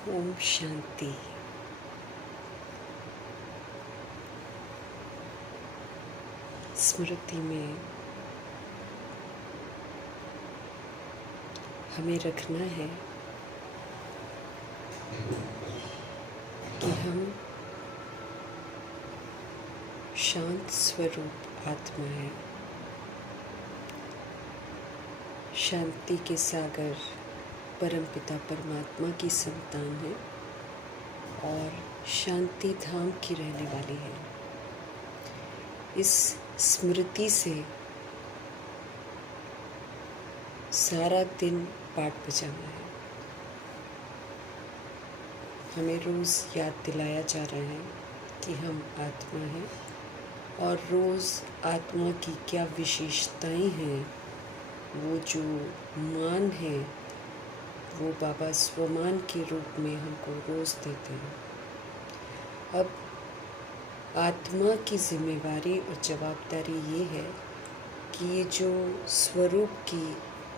ओम शांति। स्मृति में हमें रखना है कि हम शांत स्वरूप आत्मा है, शांति के सागर परमपिता परमात्मा की संतान है और शांति धाम की रहने वाली है। इस स्मृति से सारा दिन पाठ बजाना है। हमें रोज़ याद दिलाया जा रहा है कि हम आत्मा हैं और रोज़ आत्मा की क्या विशेषताएं हैं, वो जो मान है वो बाबा स्वमान के रूप में हमको रोज़ देते हैं। अब आत्मा की जिम्मेवारी और जवाबदारी ये है कि ये जो स्वरूप की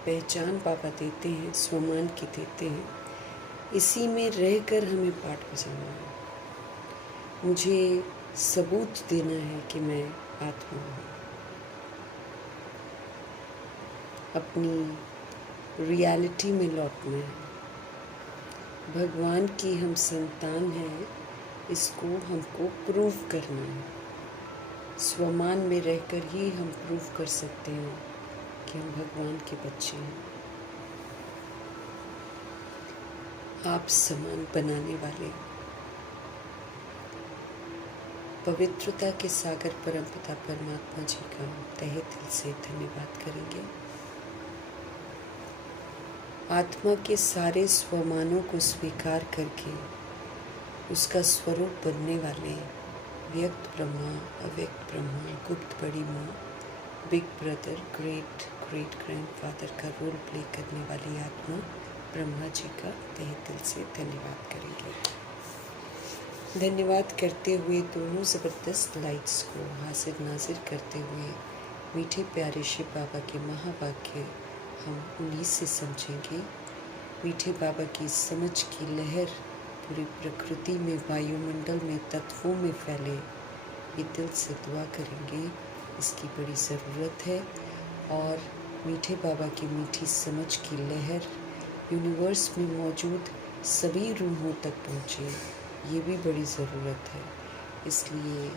पहचान बाबा देते हैं, स्वमान की देते हैं, इसी में रहकर हमें पाठ बजाना है। मुझे सबूत देना है कि मैं आत्मा हूँ। अपनी रियलिटी में लौटना है। भगवान की हम संतान हैं, इसको हमको प्रूव करना है। स्वमान में रहकर ही हम प्रूव कर सकते हैं कि हम भगवान के बच्चे हैं। आप समान बनाने वाले पवित्रता के सागर परमपिता परमात्मा जी का तहे दिल से धन्यवाद करेंगे। आत्मा के सारे स्वमानों को स्वीकार करके उसका स्वरूप बनने वाले व्यक्त ब्रह्मा, अव्यक्त ब्रह्मा, गुप्त बड़ी माँ, big brother, great great grandfather का रोल प्ले करने वाली आत्मा ब्रह्मा जी का तहे दिल से धन्यवाद करेंगे। धन्यवाद करते हुए दोनों ज़बरदस्त लाइट्स को हाजिर नाजिर करते हुए मीठे प्यारे शिव बाबा के महावाक्य हम उन्हीं से समझेंगे। मीठे बाबा की समझ की लहर पूरी प्रकृति में, वायुमंडल में, तत्वों में फैले, ये दिल से दुआ करेंगे। इसकी बड़ी ज़रूरत है और मीठे बाबा की मीठी समझ की लहर यूनिवर्स में मौजूद सभी रूहों तक पहुँचे, ये भी बड़ी ज़रूरत है। इसलिए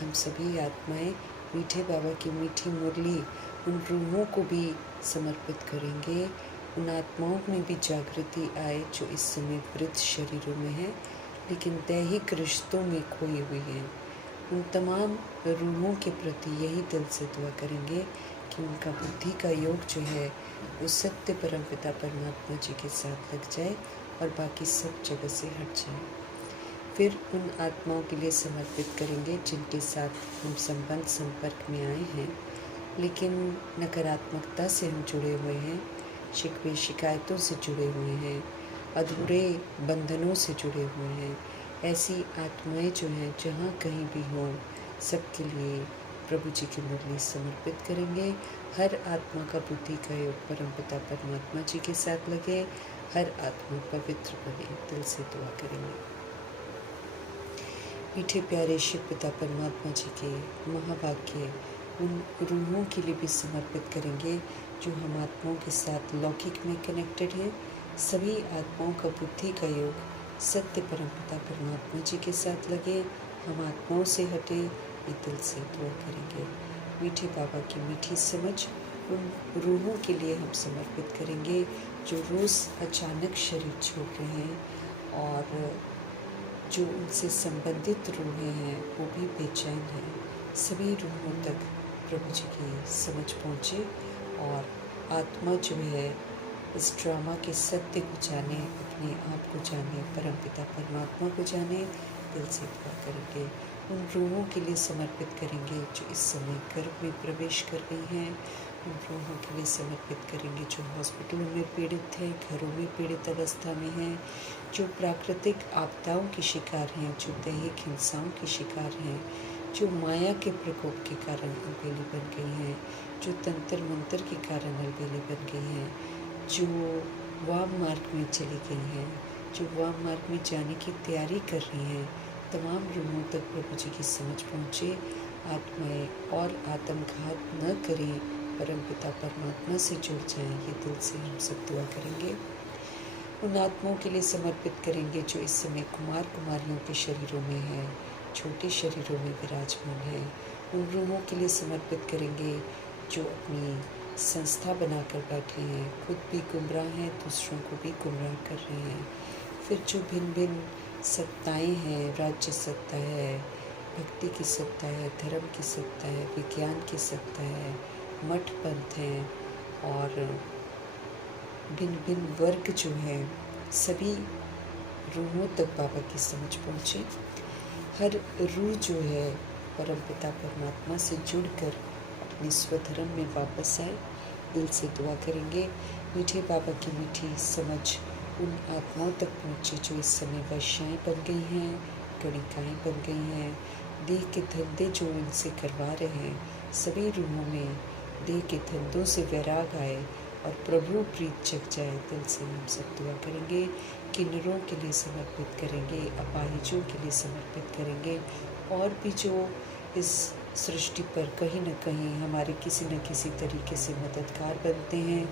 हम सभी आत्माएं मीठे बाबा की मीठी मुरली उन रूहों को भी समर्पित करेंगे। उन आत्माओं में भी जागृति आए जो इस समय वृद्ध शरीरों में है लेकिन दैहिक रिश्तों में खोई हुई हैं। उन तमाम रूहों के प्रति यही दिल से दुआ करेंगे कि उनका बुद्धि का योग जो है वो सत्य परमपिता परमात्मा जी के साथ लग जाए और बाकी सब जगह से हट जाए। फिर उन आत्माओं के लिए समर्पित करेंगे जिनके साथ हम संबंध संपर्क में आए हैं लेकिन नकारात्मकता से हम जुड़े हुए हैं, शिकवे शिकायतों से जुड़े हुए हैं, अधूरे बंधनों से जुड़े हुए हैं। ऐसी आत्माएं जो हैं जहाँ कहीं भी हों, सबके लिए प्रभु जी की मुरली समर्पित करेंगे। हर आत्मा का बुद्धि का योग परमपिता परमात्मा जी के साथ लगे, हर आत्मा पवित्र बने, दिल से दुआ करेंगे। मीठे प्यारे शिव पिता परमात्मा जी के महावाक्य उन रूहों के लिए भी समर्पित करेंगे जो हम आत्माओं के साथ लौकिक में कनेक्टेड हैं। सभी आत्माओं का बुद्धि का योग सत्य परमपिता परमात्मा जी के साथ लगे, हम आत्माओं से हटे, ये दिल से दुआ करेंगे। मीठे बाबा की मीठी समझ उन रूहों के लिए हम समर्पित करेंगे जो रोज़ अचानक शरीर छोड़ रहे हैं और जो उनसे संबंधित रूहें हैं वो भी बेचैन हैं। सभी रूहों तक प्रभु जी की समझ पहुँचे और आत्मा जो है इस ड्रामा के सत्य को जाने, अपने आप को जाने, परमपिता परमात्मा को जाने, दिल से दुआ करेंगे। उन रूहों के लिए समर्पित करेंगे जो इस समय गर्भ में प्रवेश कर रही हैं। उन रूहों के लिए समर्पित करेंगे जो हॉस्पिटलों में पीड़ित हैं, घरों में पीड़ित अवस्था में हैं, जो प्राकृतिक आपदाओं के शिकार हैं, जो दैहिक हिंसाओं के शिकार हैं, जो माया के प्रकोप के कारण अलबेली बन गई हैं, जो तंत्र मंत्र के कारण अलबेली बन गई हैं, जो वाम मार्ग में चली गई हैं, जो वाम मार्ग में जाने की तैयारी कर रही हैं, तमाम रूहों तक प्रभु जी की समझ पहुँचे। आत्माएं और आत्मघात न करें, परमपिता परमात्मा से जुड़ जाएं, ये दिल से हम सब दुआ करेंगे। उन आत्माओं के लिए समर्पित करेंगे जो इस समय कुमार कुमारियों के शरीरों में है, छोटे शरीरों में विराजमान है। उन रूहों के लिए समर्पित करेंगे जो अपनी संस्था बनाकर बैठे हैं, खुद भी गुमराह हैं, दूसरों को भी गुमराह कर रहे हैं। फिर जो भिन्न भिन्न सत्ताएं हैं, राज्य सत्ता है, भक्ति की सत्ता है, धर्म की सत्ता है, विज्ञान की सत्ता है, मठ पंथ हैं, और भिन्न भिन्न वर्ग जो है, सभी रूहों तक बाबा की समझ पहुँचे। हर रूह जो है परमपिता परमात्मा से जुड़कर अपने स्वधर्म में वापस आए, दिल से दुआ करेंगे। मीठे बाबा की मीठी समझ उन आत्माओं तक पहुँचे जो इस समय वैश्याएँ बन गई हैं, गणिकाएँ बन गई हैं, देह के धंधे जो इनसे करवा रहे हैं, सभी रूहों में देह के धंधों से वैराग आए और प्रभु प्रीत जग जाए। दिल से हम सब दुआ करेंगे। किन्नरों के लिए समर्पित करेंगे, अपाहिजों के लिए समर्पित करेंगे, और भी जो इस सृष्टि पर कहीं न कहीं हमारे किसी न किसी तरीके से मददगार बनते हैं,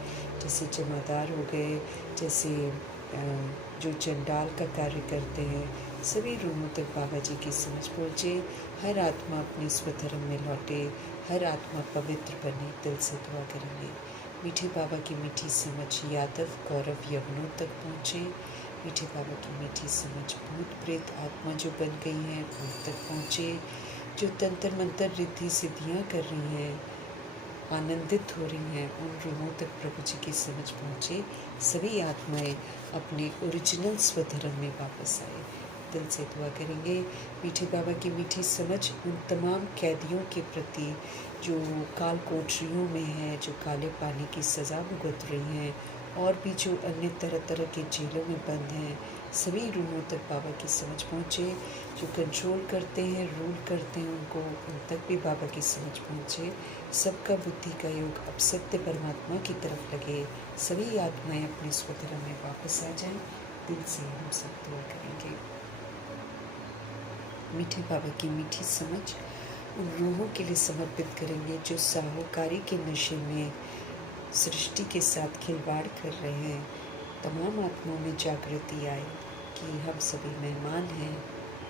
जैसे जमादार हो गए, जैसे जो चंडाल का कार्य करते हैं, सभी रूहों तक बाबा जी की समझ पहुँचे। हर आत्मा अपने स्वधर्म में लौटे, हर आत्मा पवित्र बने। दिल से दुआ करेंगे। मीठे बाबा की मीठी समझ यादव गौरव यवनों तक पहुँचे। मीठे बाबा की मीठी समझ भूत प्रेत आत्मा जो बन गई हैं उन तक पहुँचे। जो तंत्र मंत्र रिद्धि सिद्धियाँ कर रही हैं, आनंदित हो रही हैं, उन रूहों तक प्रभु जी की समझ पहुँचे। सभी आत्माएं अपने ओरिजिनल स्वधर्म में वापस आए। दिल से दुआ करेंगे। मीठे बाबा की मीठी समझ उन तमाम कैदियों के प्रति जो काल कोठरियों में हैं, जो काले पानी की सज़ा भुगत रही हैं, और भी जो अन्य तरह तरह के जेलों में बंद हैं, सभी रूहों तक बाबा की समझ पहुँचे। जो कंट्रोल करते हैं, रूल करते हैं, उन तक भी बाबा की समझ पहुँचे। सबका बुद्धि का योग अब सत्य परमात्मा की तरफ लगे। सभी आत्माएं अपने स्वधर्म में वापस आ जाएं। दिल से हम सब दुआ करेंगे। मीठे बाबा की मीठी समझ उन रूहों के लिए समर्पित करेंगे जो साहूकारी के नशे में सृष्टि के साथ खिलवाड़ कर रहे हैं। तमाम आत्माओं में जागृति आए कि हम सभी मेहमान हैं,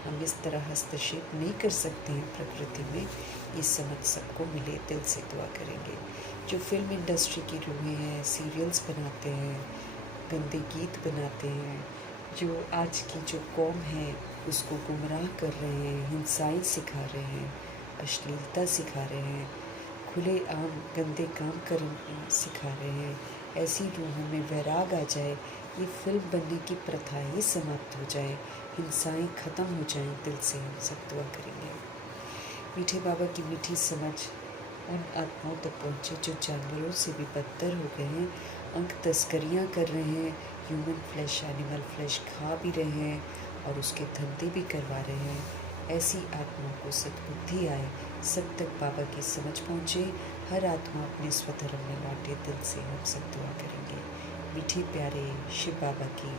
हम इस तरह हस्तक्षेप नहीं कर सकते हैं प्रकृति में। ये समझ सबको मिले। दिल से दुआ करेंगे। जो फिल्म इंडस्ट्री की रूहें हैं, सीरियल्स बनाते हैं, गंदे गीत बनाते हैं, जो आज की जो कौम है उसको गुमराह कर रहे हैं, हिंसाएं सिखा रहे हैं, अश्लीलता सिखा रहे हैं, खुले आम गंदे काम करना सिखा रहे हैं, ऐसी रूहों में वैराग आ जाए। ये फिल्म बनने की प्रथा ही समाप्त हो जाए, हिंसाएं ख़त्म हो जाएं। दिल से हम सब दुआ करेंगे। मीठे बाबा की मीठी समझ उन आत्माओं तक पहुँचे जो जानवरों से भी बदतर हो गए हैं, अंक तस्करियाँ कर रहे हैं, ह्यूमन फ्लैश एनिमल फ्लैश खा भी रहे हैं और उसके धंधे भी करवा रहे हैं। ऐसी आत्माओं को सद्बुद्धि आए, सब तक बाबा की समझ पहुँचे, हर आत्मा अपने स्वधर्म में लौटे। दिल से हम सब दुआ करेंगे। मीठे प्यारे शिव बाबा की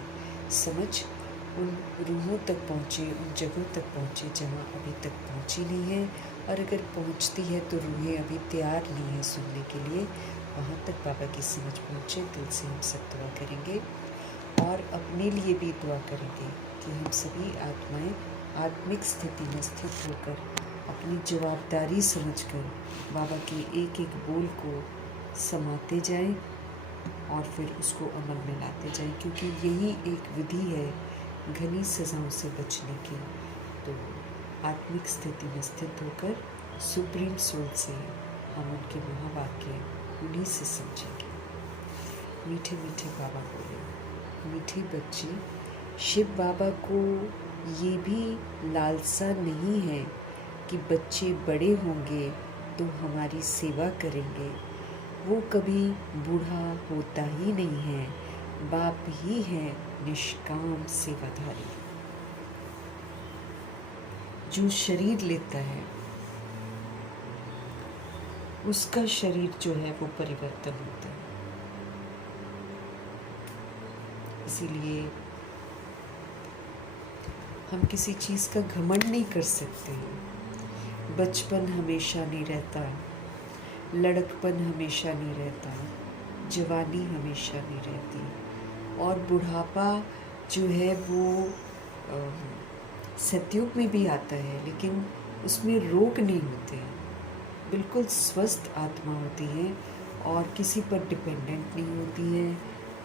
समझ उन रूहों तक पहुँचे, उन जगहों तक पहुँचे जहाँ अभी तक पहुँची नहीं है, और अगर पहुँचती है तो रूहें अभी तैयार नहीं हैं सुनने के लिए, वहाँ तक बाबा की समझ पहुँचे। दिल से हम सब दुआ करेंगे और अपने लिए भी दुआ करेंगे कि हम सभी आत्माएं आत्मिक स्थिति में स्थित होकर अपनी जवाबदारी समझकर बाबा के एक एक बोल को समाते जाएं और फिर उसको अमल में लाते जाएं, क्योंकि यही एक विधि है घनी सजाओं से बचने की। तो आत्मिक स्थिति में स्थित होकर सुप्रीम सोल से हम उनके महावाक्य उन्हीं से समझेंगे। मीठे मीठे बाबा बोले, मीठे बच्चे, शिव बाबा को ये भी लालसा नहीं है कि बच्चे बड़े होंगे तो हमारी सेवा करेंगे। वो कभी बूढ़ा होता ही नहीं है, बाप ही है निष्काम सेवाधारी। जो शरीर लेता है उसका शरीर जो है वो परिवर्तन होता है। इसीलिए हम किसी चीज़ का घमंड नहीं कर सकते हैं। बचपन हमेशा नहीं रहता, लड़कपन हमेशा नहीं रहता, जवानी हमेशा नहीं रहती, और बुढ़ापा जो है वो सतयुग में भी आता है, लेकिन उसमें रोग नहीं होते हैं। बिल्कुल स्वस्थ आत्मा होती है और किसी पर डिपेंडेंट नहीं होती है,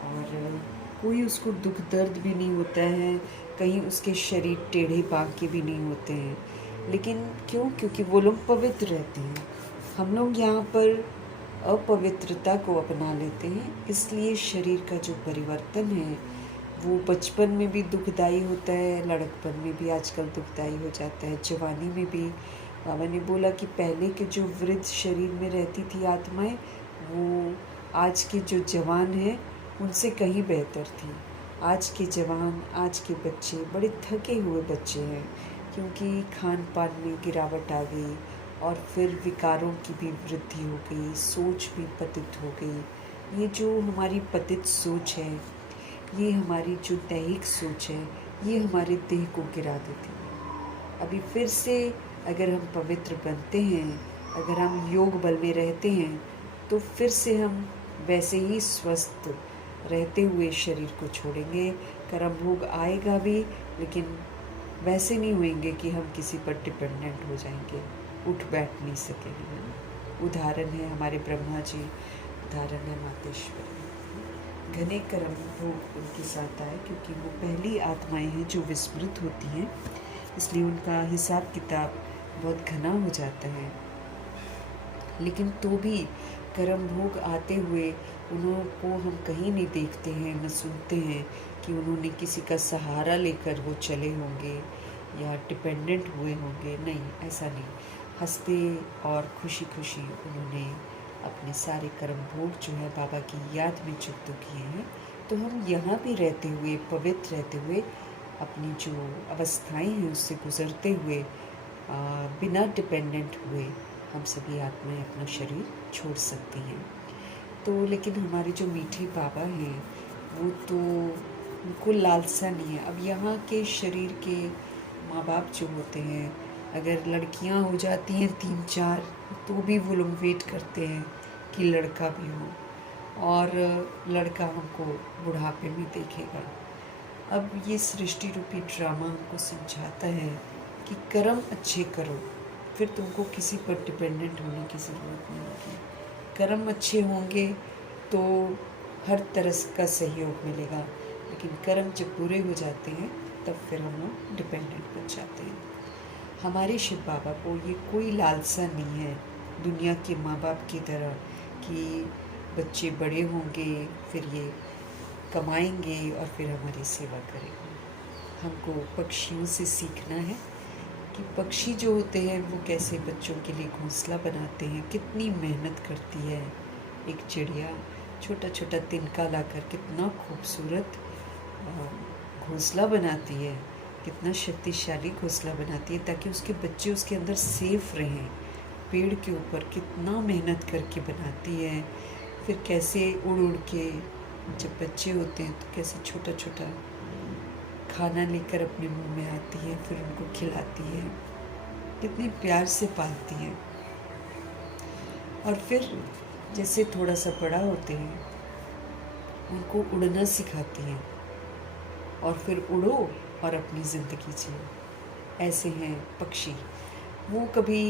और कोई उसको दुख दर्द भी नहीं होता है, कहीं उसके शरीर टेढ़े बांके भी नहीं होते हैं। लेकिन क्यों? क्योंकि वो लोग पवित्र रहते हैं। हम लोग यहाँ पर अपवित्रता को अपना लेते हैं, इसलिए शरीर का जो परिवर्तन है वो बचपन में भी दुखदाई होता है, लड़कपन में भी आजकल दुखदाई हो जाता है, जवानी में भी। बाबा ने बोला कि पहले के जो वृद्ध शरीर में रहती थी आत्माएं, वो आज के जो जवान हैं उनसे कहीं बेहतर थी। आज के जवान, आज के बच्चे बड़े थके हुए बच्चे हैं, क्योंकि खान पान में गिरावट आ गई और फिर विकारों की भी वृद्धि हो गई, सोच भी पतित हो गई। ये जो हमारी पतित सोच है, ये हमारी जो दैहिक सोच है, ये हमारे देह को गिरा देती है। अभी फिर से अगर हम पवित्र बनते हैं, अगर हम योग बल में रहते हैं, तो फिर से हम वैसे ही स्वस्थ रहते हुए शरीर को छोड़ेंगे। कर्म भोग आएगा भी, लेकिन वैसे नहीं होंगे कि हम किसी पर डिपेंडेंट हो जाएंगे, उठ बैठ नहीं सकेंगे। उदाहरण है हमारे ब्रह्मा जी, उदाहरण है मातेश्वरी। घने कर्म भोग उनके साथ आए, क्योंकि वो पहली आत्माएं हैं जो विस्मृत होती हैं, इसलिए उनका हिसाब किताब बहुत घना हो जाता है। लेकिन तो भी कर्म भोग आते हुए उनको हम कहीं नहीं देखते हैं, न सुनते हैं कि उन्होंने किसी का सहारा लेकर वो चले होंगे या डिपेंडेंट हुए होंगे। नहीं, ऐसा नहीं। हंसते और खुशी खुशी उन्होंने अपने सारे कर्म भोग जो है बाबा की याद में चुकतो किए हैं। तो हम यहाँ भी रहते हुए, पवित्र रहते हुए, अपनी जो अवस्थाएं हैं उससे गुजरते हुए, बिना डिपेंडेंट हुए हम सभी आत्माएं अपना शरीर छोड़ सकती हैं। तो लेकिन हमारे जो मीठे बाबा हैं वो तो, उनको लालसा नहीं है। अब यहाँ के शरीर के माँ बाप जो होते हैं, अगर लड़कियाँ हो जाती हैं 3-4, तो भी वो लोग वेट करते हैं कि लड़का भी हो, और लड़का हमको बुढ़ापे में देखेगा। अब ये सृष्टि रूपी ड्रामा हमको समझाता है कि कर्म अच्छे करो, फिर तुमको किसी पर डिपेंडेंट होने की ज़रूरत नहीं होगी। कर्म अच्छे होंगे तो हर तरह का सहयोग मिलेगा, लेकिन कर्म जब बुरे हो जाते हैं तब फिर हम लोग डिपेंडेंट बन जाते हैं। हमारे शिव बाबा को ये कोई लालसा नहीं है दुनिया के माँ बाप की तरह कि बच्चे बड़े होंगे, फिर ये कमाएंगे और फिर हमारी सेवा करेंगे। हमको पक्षियों से सीखना है कि पक्षी जो होते हैं वो कैसे बच्चों के लिए घोंसला बनाते हैं, कितनी मेहनत करती है। एक चिड़िया छोटा छोटा तिनका लाकर कितना खूबसूरत घोंसला बनाती है, कितना शक्तिशाली घोंसला बनाती है, ताकि उसके बच्चे उसके अंदर सेफ रहें। पेड़ के ऊपर कितना मेहनत करके बनाती है, फिर कैसे उड़ उड़ के जब बच्चे होते हैं तो कैसे छोटा छोटा खाना लेकर अपने मुंह में आती है, फिर उनको खिलाती है, कितने प्यार से पालती है। और फिर जैसे थोड़ा सा बड़ा होते हैं उनको उड़ना सिखाती हैं, और फिर उड़ो और अपनी ज़िंदगी जियो। ऐसे हैं पक्षी, वो कभी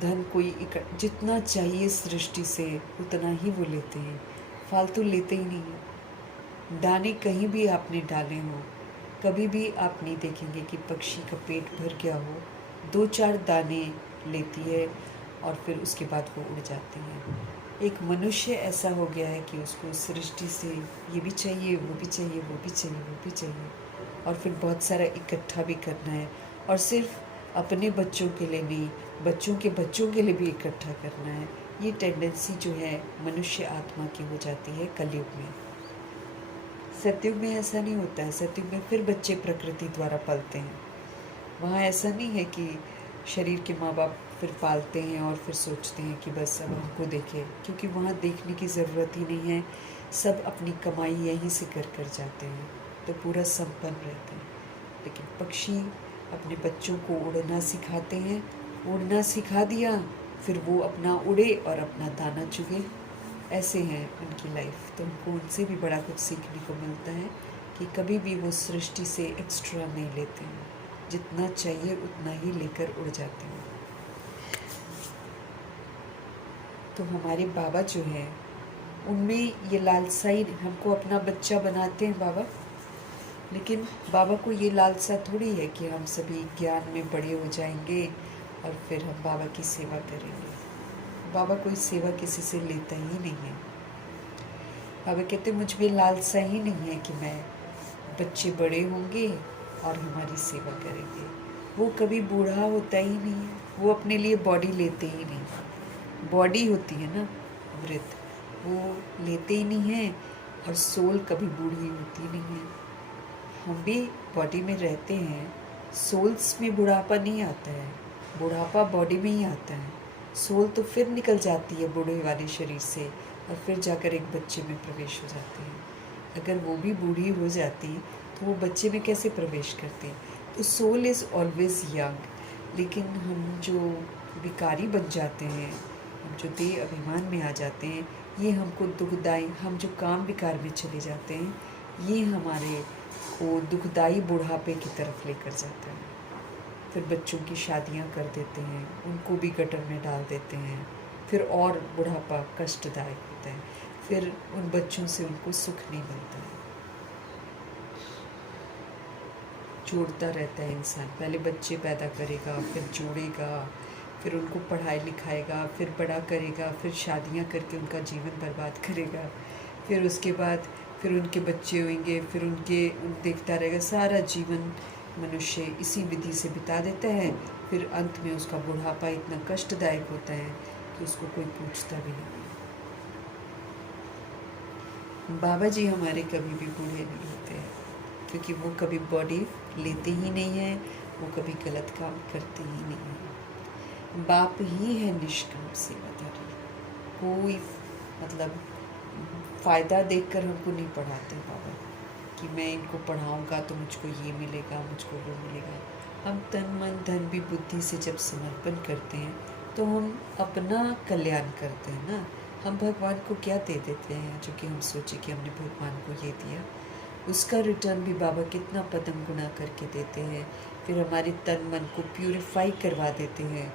धन कोई जितना चाहिए सृष्टि से उतना ही वो लेते हैं, फालतू लेते ही नहीं हैं। दाने कहीं भी आपने डाले हों, कभी भी आप नहीं देखेंगे कि पक्षी का पेट भर गया हो। 2-4 दाने लेती है और फिर उसके बाद वो उड़ जाती है। एक मनुष्य ऐसा हो गया है कि उसको सृष्टि से ये भी चाहिए, वो भी चाहिए, वो भी चाहिए, वो भी चाहिए, और फिर बहुत सारा इकट्ठा भी करना है, और सिर्फ अपने बच्चों के लिए नहीं, बच्चों के बच्चों के लिए भी इकट्ठा करना है। ये टेंडेंसी जो है मनुष्य आत्मा की हो जाती है कलयुग में। सतयुग में ऐसा नहीं होता है। सतयुग में फिर बच्चे प्रकृति द्वारा पलते हैं। वहाँ ऐसा नहीं है कि शरीर के माँ बाप फिर पालते हैं और फिर सोचते हैं कि बस अब हमको देखें, क्योंकि वहाँ देखने की ज़रूरत ही नहीं है। सब अपनी कमाई यहीं से कर जाते हैं, तो पूरा संपन्न रहते हैं। लेकिन पक्षी अपने बच्चों को उड़ना सिखाते हैं। उड़ना सिखा दिया, फिर वो अपना उड़े और अपना दाना चुगे। ऐसे हैं उनकी लाइफ। तो हमको उनसे भी बड़ा कुछ सीखने को मिलता है कि कभी भी वो सृष्टि से एक्स्ट्रा नहीं लेते हैं, जितना चाहिए उतना ही लेकर उड़ जाते हैं। तो हमारे बाबा जो है, उनमें ये लालसा ही, हमको अपना बच्चा बनाते हैं बाबा, लेकिन बाबा को ये लालसा थोड़ी है कि हम सभी ज्ञान में बड़े हो जाएंगे और फिर हम बाबा की सेवा करेंगे। बाबा कोई सेवा किसी से लेता ही नहीं है। बाबा कहते मुझ में लालसा ही नहीं है कि मैं बच्चे बड़े होंगे और हमारी सेवा करेंगे। वो कभी बूढ़ा होता ही नहीं है, वो अपने लिए बॉडी लेते ही नहीं। बॉडी होती है ना वृद्ध, वो लेते ही नहीं है, और सोल कभी बूढ़ी होती नहीं है। हम भी बॉडी में रहते हैं, सोल्स में बुढ़ापा नहीं आता है, बुढ़ापा बॉडी में ही आता है। सोल तो फिर निकल जाती है बूढ़े वाले शरीर से और फिर जाकर एक बच्चे में प्रवेश हो जाती है। अगर वो भी बूढ़ी हो जाती तो वो बच्चे में कैसे प्रवेश करते? तो सोल इज़ ऑलवेज यंग। लेकिन हम जो विकारी बन जाते हैं, हम जो देह अभिमान में आ जाते हैं, ये हमको दुखदाई, हम जो काम विकार में चले जाते हैं, ये हमारे को दुखदाई बुढ़ापे की तरफ लेकर जाता है। फिर बच्चों की शादियां कर देते हैं, उनको भी गटर में डाल देते हैं, फिर और बुढ़ापा कष्टदायक होता है। फिर उन बच्चों से उनको सुख नहीं मिलता है। जोड़ता रहता है इंसान, पहले बच्चे पैदा करेगा, फिर जोड़ेगा, फिर उनको पढ़ाई लिखाएगा, फिर बड़ा करेगा, फिर शादियां करके उनका जीवन बर्बाद करेगा, फिर उसके बाद फिर उनके बच्चे होंगे, फिर उनके देखता रहेगा। सारा जीवन मनुष्य इसी विधि से बिता देता है। फिर अंत में उसका बुढ़ापा इतना कष्टदायक होता है कि उसको कोई पूछता भी नहीं। बाबा जी हमारे कभी भी बूढ़े नहीं होते हैं, क्योंकि वो कभी बॉडी लेते ही नहीं है, वो कभी गलत काम करते ही नहीं है। बाप ही है निष्काम सेवाधारी। कोई मतलब फ़ायदा देखकर हमको नहीं पढ़ाते बाबा कि मैं इनको पढ़ाऊंगा तो मुझको ये मिलेगा, मुझको वो मिलेगा। हम तन मन धन भी बुद्धि से जब समर्पण करते हैं तो हम अपना कल्याण करते हैं ना। हम भगवान को क्या दे देते हैं जो कि हम सोचे कि हमने भगवान को ये दिया, उसका रिटर्न भी बाबा कितना पदम गुना करके देते हैं। फिर हमारे तन मन को प्यूरिफाई करवा देते हैं।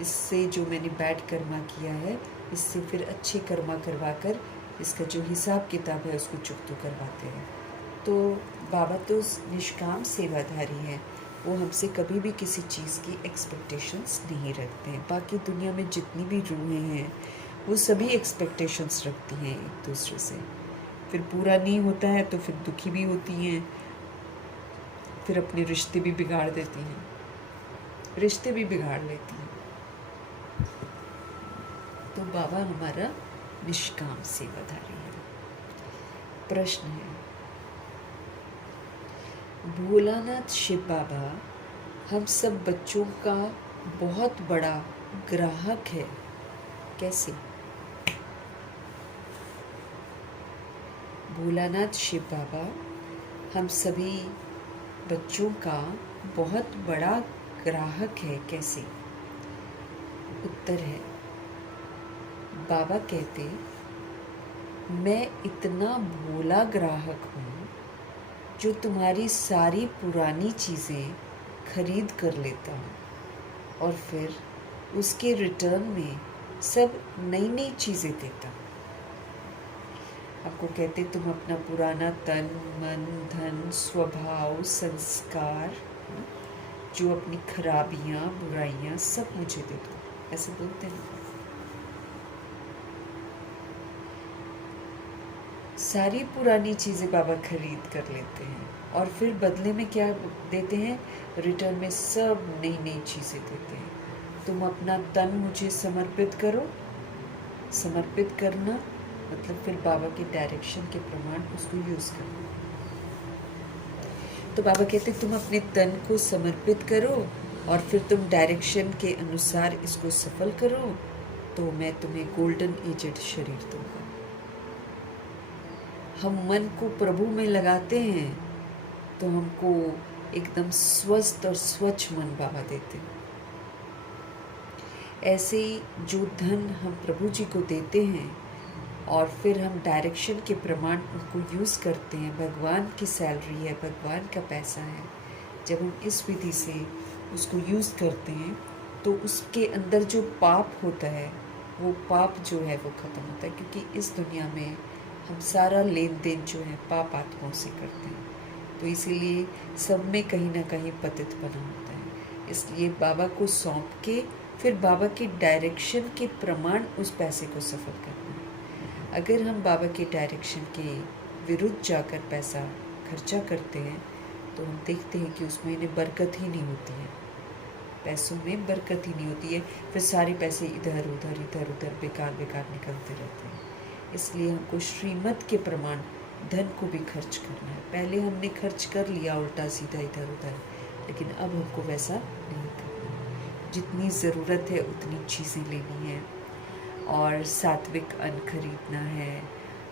इससे जो मैंने बैड कर्मा किया है, इससे फिर अच्छे कर्मा करवा कर इसका जो हिसाब किताब है उसको चुकतो करवाते हैं। तो बाबा तो निष्काम सेवाधारी हैं, वो हमसे कभी भी किसी चीज़ की एक्सपेक्टेशंस नहीं रखते हैं। बाकी दुनिया में जितनी भी रूहें हैं वो सभी एक्सपेक्टेशंस रखती हैं एक दूसरे से, फिर पूरा नहीं होता है तो फिर दुखी भी होती हैं, फिर अपने रिश्ते भी बिगाड़ देती हैं, रिश्ते भी बिगाड़ लेती हैं। तो बाबा हमारा निष्काम सेवाधारी है। प्रश्न है, भोलानाथ शिव बाबा हम सब बच्चों का बहुत बड़ा ग्राहक है, कैसे? भोलानाथ शिव बाबा हम सभी बच्चों का बहुत बड़ा ग्राहक है, कैसे? उत्तर है, बाबा कहते मैं इतना भोला ग्राहक हूँ जो तुम्हारी सारी पुरानी चीज़ें खरीद कर लेता हूँ और फिर उसके रिटर्न में सब नई नई चीज़ें देता हूँ। आपको कहते तुम अपना पुराना तन मन धन स्वभाव संस्कार, जो अपनी खराबियाँ बुराइयाँ सब मुझे दे दो, ऐसे बोलते हैं। सारी पुरानी चीज़ें बाबा खरीद कर लेते हैं और फिर बदले में क्या देते हैं? रिटर्न में सब नई नई चीज़ें देते हैं। तुम अपना तन मुझे समर्पित करो। समर्पित करना मतलब फिर बाबा के डायरेक्शन के प्रमाण उसको यूज़ करना। तो बाबा कहते तुम अपने तन को समर्पित करो और फिर तुम डायरेक्शन के अनुसार इसको सफल करो, तो मैं तुम्हें गोल्डन एजेड शरीर दूंगा। हम मन को प्रभु में लगाते हैं तो हमको एकदम स्वस्थ और स्वच्छ मन बाबा देते हैं। ऐसे ही जो धन हम प्रभु जी को देते हैं और फिर हम डायरेक्शन के प्रमाण उनको यूज़ करते हैं, भगवान की सैलरी है, भगवान का पैसा है, जब हम इस विधि से उसको यूज़ करते हैं तो उसके अंदर जो पाप होता है वो पाप जो है वो ख़त्म होता है, क्योंकि इस दुनिया में हम सारा लेन देन जो है पाप आत्माओं से करते हैं। तो इसीलिए सब में कहीं ना कहीं पतित बना होता है। इसलिए बाबा को सौंप के फिर बाबा के डायरेक्शन के प्रमाण उस पैसे को सफल करना है। अगर हम बाबा के डायरेक्शन के विरुद्ध जाकर पैसा खर्चा करते हैं तो हम देखते हैं कि उसमें इन्हें बरकत ही नहीं होती है, पैसों में बरकत ही नहीं होती है। फिर सारे पैसे इधर उधर बेकार निकलते रहते हैं। इसलिए हमको श्रीमत के प्रमाण धन को भी खर्च करना है। पहले हमने खर्च कर लिया उल्टा सीधा इधर उधर, लेकिन अब हमको वैसा नहीं करना है। जितनी ज़रूरत है उतनी चीज़ें लेनी है और सात्विक अन्न खरीदना है,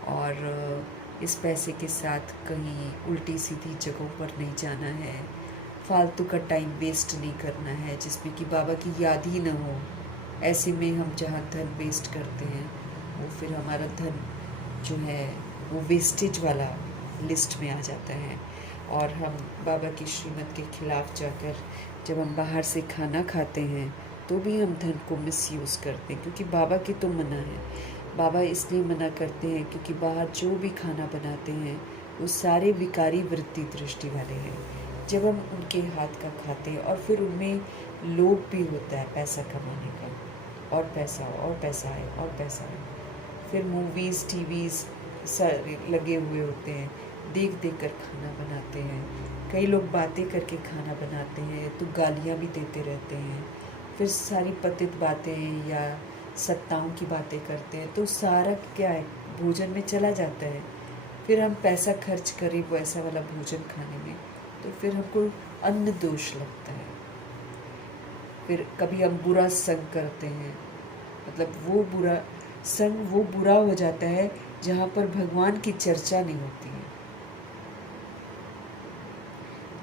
और इस पैसे के साथ कहीं उल्टी सीधी जगहों पर नहीं जाना है, फालतू का टाइम वेस्ट नहीं करना है जिसमें कि बाबा की याद ही ना हो। ऐसे में हम जहाँ धन वेस्ट करते हैं वो फिर हमारा धन जो है वो वेस्टेज वाला लिस्ट में आ जाता है, और हम बाबा की श्रीमत के खिलाफ जाकर जब हम बाहर से खाना खाते हैं तो भी हम धन को मिसयूज़ करते हैं, क्योंकि बाबा की तो मना है। बाबा इसलिए मना करते हैं क्योंकि बाहर जो भी खाना बनाते हैं वो सारे विकारी वृत्ति दृष्टि वाले हैं। जब हम उनके हाथ का खाते हैं और फिर उनमें लोभ भी होता है पैसा कमाने का, और पैसा आए और पैसा आए, फिर मूवीज़ टीवीज़ सारे लगे हुए होते हैं, देख कर खाना बनाते हैं। कई लोग बातें करके खाना बनाते हैं तो गालियाँ भी देते रहते हैं, फिर सारी पतित बातें या सत्ताओं की बातें करते हैं, तो सारा क्या है भोजन में चला जाता है। फिर हम पैसा खर्च करें वैसा वाला भोजन खाने में तो फिर हमको अन्न दोष लगता है। फिर कभी हम बुरा संग करते हैं, मतलब वो बुरा संग वो बुरा हो जाता है जहाँ पर भगवान की चर्चा नहीं होती है।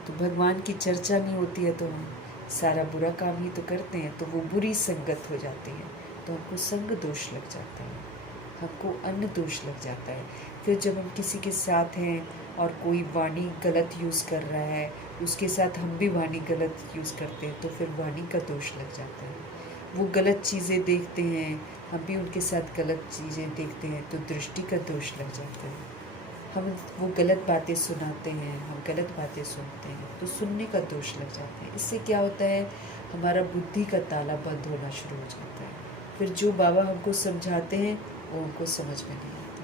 तो भगवान की चर्चा नहीं होती है तो हम सारा बुरा काम ही तो करते हैं, तो वो बुरी संगत हो जाती है, तो हमको संग दोष लग जाता है, हमको अन्न दोष लग जाता है। फिर जब हम किसी के साथ हैं और कोई वाणी गलत यूज़ कर रहा है, उसके साथ हम भी वाणी गलत यूज़ करते हैं तो फिर वाणी का दोष लग जाता है। वो गलत चीज़ें देखते हैं, हम भी उनके साथ गलत चीज़ें देखते हैं तो दृष्टि का दोष लग जाता है। हम वो गलत बातें सुनाते हैं, हम गलत बातें सुनते हैं तो सुनने का दोष लग जाता है। इससे क्या होता है, हमारा बुद्धि का ताला बंद होना शुरू हो जाता है। फिर जो बाबा हमको समझाते हैं वो हमको समझ में नहीं आता,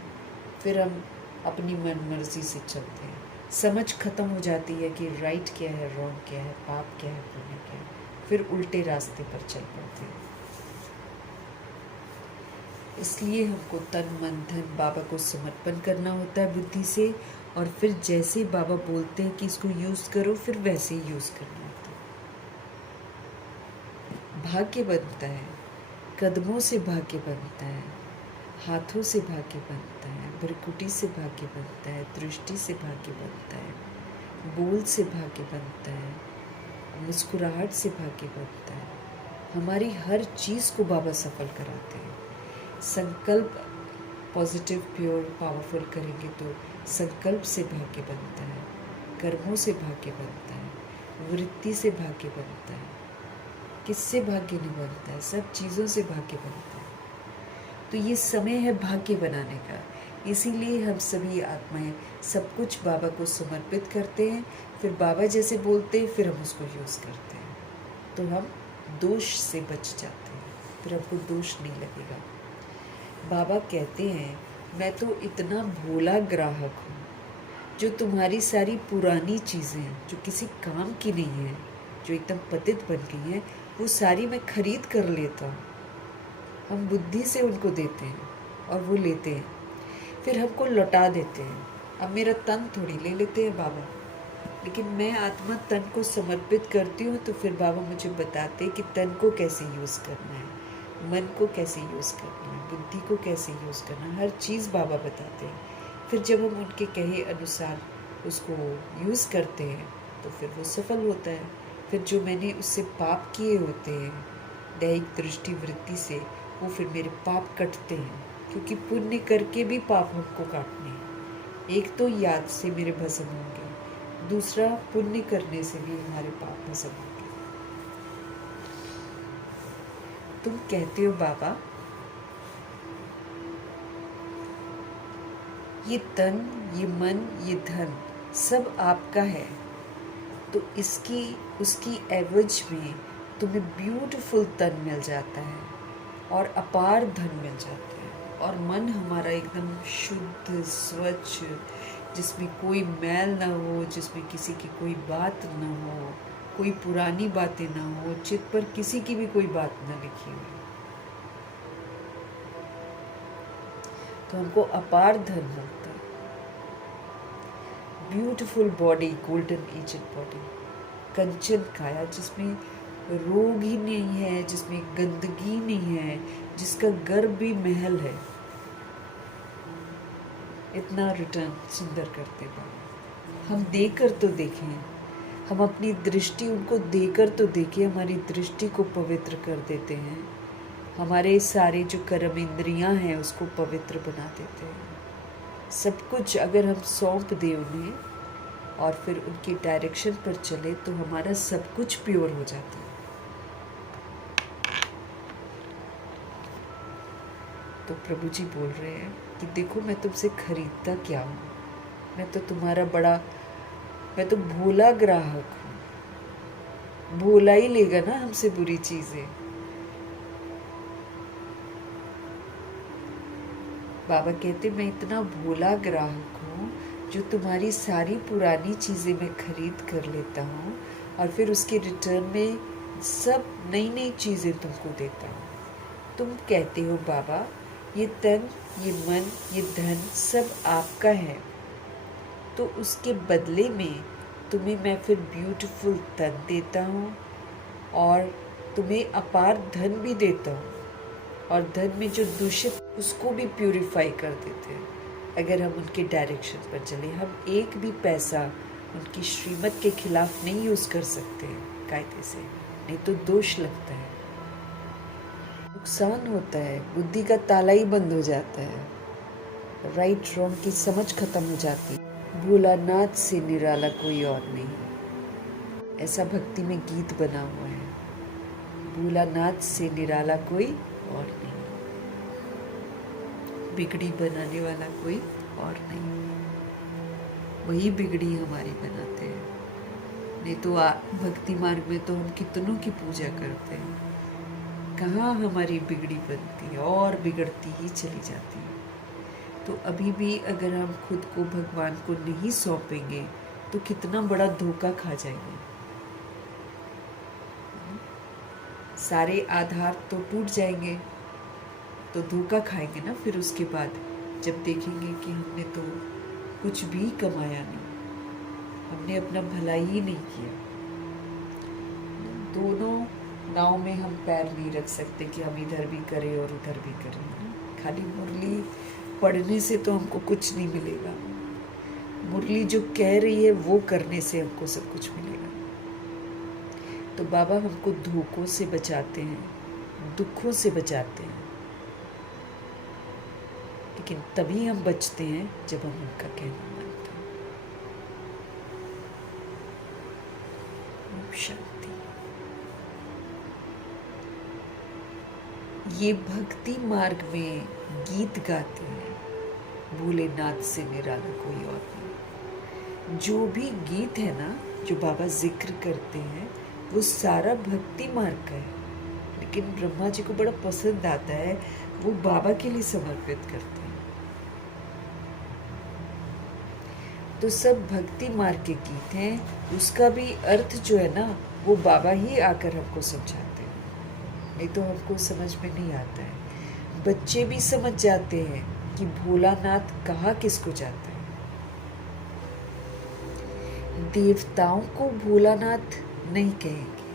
फिर हम अपनी मन मर्जी से चलते हैं। समझ खत्म हो जाती है कि राइट क्या है, रॉन्ग क्या है, पाप क्या है, पुण्य क्या है, फिर उल्टे रास्ते पर चल पड़ते हैं। इसलिए हमको तन मन धन बाबा को समर्पण करना होता है बुद्धि से, और फिर जैसे बाबा बोलते हैं कि इसको यूज़ करो फिर वैसे ही यूज़ करना होता है। भाग्य बनता है, कदमों से भाग्य बनता है, हाथों से भाग्य बनता है, भ्रकुटी से भाग्य बनता है, दृष्टि से भाग्य बनता है, बोल से भाग्य बनता है, मुस्कुराहट से भाग्य बनता है। हमारी हर चीज़ को बाबा सफल कराते हैं। संकल्प पॉजिटिव प्योर पावरफुल करेंगे तो संकल्प से भाग्य बनता है, कर्मों से भाग्य बनता है, वृत्ति से भाग्य बनता है। किससे भाग्य नहीं बनता है, सब चीज़ों से भाग्य बनता है। तो ये समय है भाग्य बनाने का, इसीलिए हम सभी आत्माएं सब कुछ बाबा को समर्पित करते हैं। फिर बाबा जैसे बोलते हैं फिर हम उसको यूज़ करते हैं, तो हम दोष से बच जाते हैं, फिर हमको दोष नहीं लगेगा। बाबा कहते हैं मैं तो इतना भोला ग्राहक हूँ, जो तुम्हारी सारी पुरानी चीज़ें जो किसी काम की नहीं है, जो एकदम पतित बन गई हैं, वो सारी मैं खरीद कर लेता हूँ। हम बुद्धि से उनको देते हैं और वो लेते हैं, फिर हमको लौटा देते हैं। अब मेरा तन थोड़ी ले लेते हैं बाबा, लेकिन मैं आत्मा तन को समर्पित करती हूँ तो फिर बाबा मुझे बताते हैं कि तन को कैसे यूज़ करना है, मन को कैसे यूज़ करना है, बुद्धि को कैसे यूज़ करना है, हर चीज़ बाबा बताते हैं। फिर जब हम उनके कहे अनुसार उसको यूज़ करते हैं तो फिर वो सफल होता है। फिर जो मैंने उससे पाप किए होते हैं दैहिक दृष्टि वृत्ति से, वो फिर मेरे पाप कटते हैं, क्योंकि पुण्य करके भी पाप हमको काटने हैं। एक तो याद से मेरे भस्म होंगे, दूसरा पुण्य करने से भी हमारे पाप भस्म होंगे। तुम कहते हो बाबा ये तन, ये मन, ये धन सब आपका है, तो इसकी उसकी एवज में तुम्हें ब्यूटीफुल तन मिल जाता है और अपार धन मिल जाता है, और मन हमारा एकदम शुद्ध स्वच्छ, जिसमें कोई मैल ना हो, जिसमें किसी की कोई बात ना हो, कोई पुरानी बातें ना हो, चित्त पर किसी की भी कोई बात ना लिखी हो, तो हमको अपार धन मिलता है। Beautiful body, golden aged body, कंचन काया, जिसमें रोग ही नहीं है, जिसमें गंदगी नहीं है, जिसका गर्भ भी महल है। इतना रिटर्न सुंदर करते बाबा। हम देकर तो देखें, हम अपनी दृष्टि उनको देकर तो देखें, हमारी दृष्टि को पवित्र कर देते हैं। हमारे सारे जो कर्म इंद्रियां हैं उसको पवित्र बना देते हैं। सब कुछ अगर हम सौंप दें उन्हें और फिर उनकी डायरेक्शन पर चले, तो हमारा सब कुछ प्योर हो जाता है। तो प्रभु जी बोल रहे हैं कि देखो मैं तुमसे खरीदता क्या हूँ, मैं तो तुम्हारा मैं तो भोला ग्राहक हूँ। भोला ही लेगा ना हमसे बुरी चीजें। बाबा कहते मैं इतना भोला ग्राहक हूँ जो तुम्हारी सारी पुरानी चीज़ें मैं खरीद कर लेता हूँ और फिर उसके रिटर्न में सब नई नई चीज़ें तुमको देता हूँ। तुम कहते हो बाबा ये तन, ये मन, ये धन सब आपका है, तो उसके बदले में तुम्हें मैं फिर ब्यूटीफुल तन देता हूँ और तुम्हें अपार धन भी देता हूँ, और धन में जो दूषित उसको भी प्यूरिफाई कर देते हैं अगर हम उनके डायरेक्शन पर चले। हम एक भी पैसा उनकी श्रीमत के खिलाफ नहीं यूज़ कर सकते कायदे से, नहीं तो दोष लगता है, नुकसान होता है, बुद्धि का ताला ही बंद हो जाता है, राइट रॉन्ग की समझ खत्म हो जाती है। भोलानाथ से निराला कोई और नहीं, ऐसा भक्ति में गीत बना हुआ है। भोलानाथ से निराला कोई और नहीं, बिगड़ी बनाने वाला कोई और नहीं, वही बिगड़ी हमारी बनाते हैं। नहीं तो भक्ति मार्ग में तो हम कितनों की पूजा करते हैं, कहाँ हमारी बिगड़ी बनती है और बिगड़ती ही चली जाती है। तो अभी भी अगर हम खुद को भगवान को नहीं सौंपेंगे तो कितना बड़ा धोखा खा जाएंगे। सारे आधार तो टूट जाएंगे, तो धोखा खाएंगे ना। फिर उसके बाद जब देखेंगे कि हमने तो कुछ भी कमाया नहीं, हमने अपना भलाई ही नहीं किया। दोनों नाव में हम पैर नहीं रख सकते कि हम इधर भी करें और उधर भी करें। खाली मुरली पढ़ने से तो हमको कुछ नहीं मिलेगा, मुरली जो कह रही है वो करने से हमको सब कुछ मिलेगा। तो बाबा हमको धोखों से बचाते हैं, दुखों से बचाते हैं, लेकिन तभी हम बचते हैं जब हम उनका कहना मानते हैं। शांति। ये भक्ति मार्ग में गीत गाते हैं, भोलेनाथ से निराला कोई और नहीं। जो भी गीत है ना जो बाबा जिक्र करते हैं वो सारा भक्ति मार्ग का है, लेकिन ब्रह्मा जी को बड़ा पसंद आता है, वो बाबा के लिए समर्पित करते हैं। तो सब भक्ति मार्ग के गीत हैं, उसका भी अर्थ जो है ना वो बाबा ही आकर हमको समझाते हैं, नहीं तो हमको समझ में नहीं आता है। बच्चे भी समझ जाते हैं कि भोलानाथ कहाँ किसको जाता है। देवताओं को भोलानाथ नहीं कहेंगे।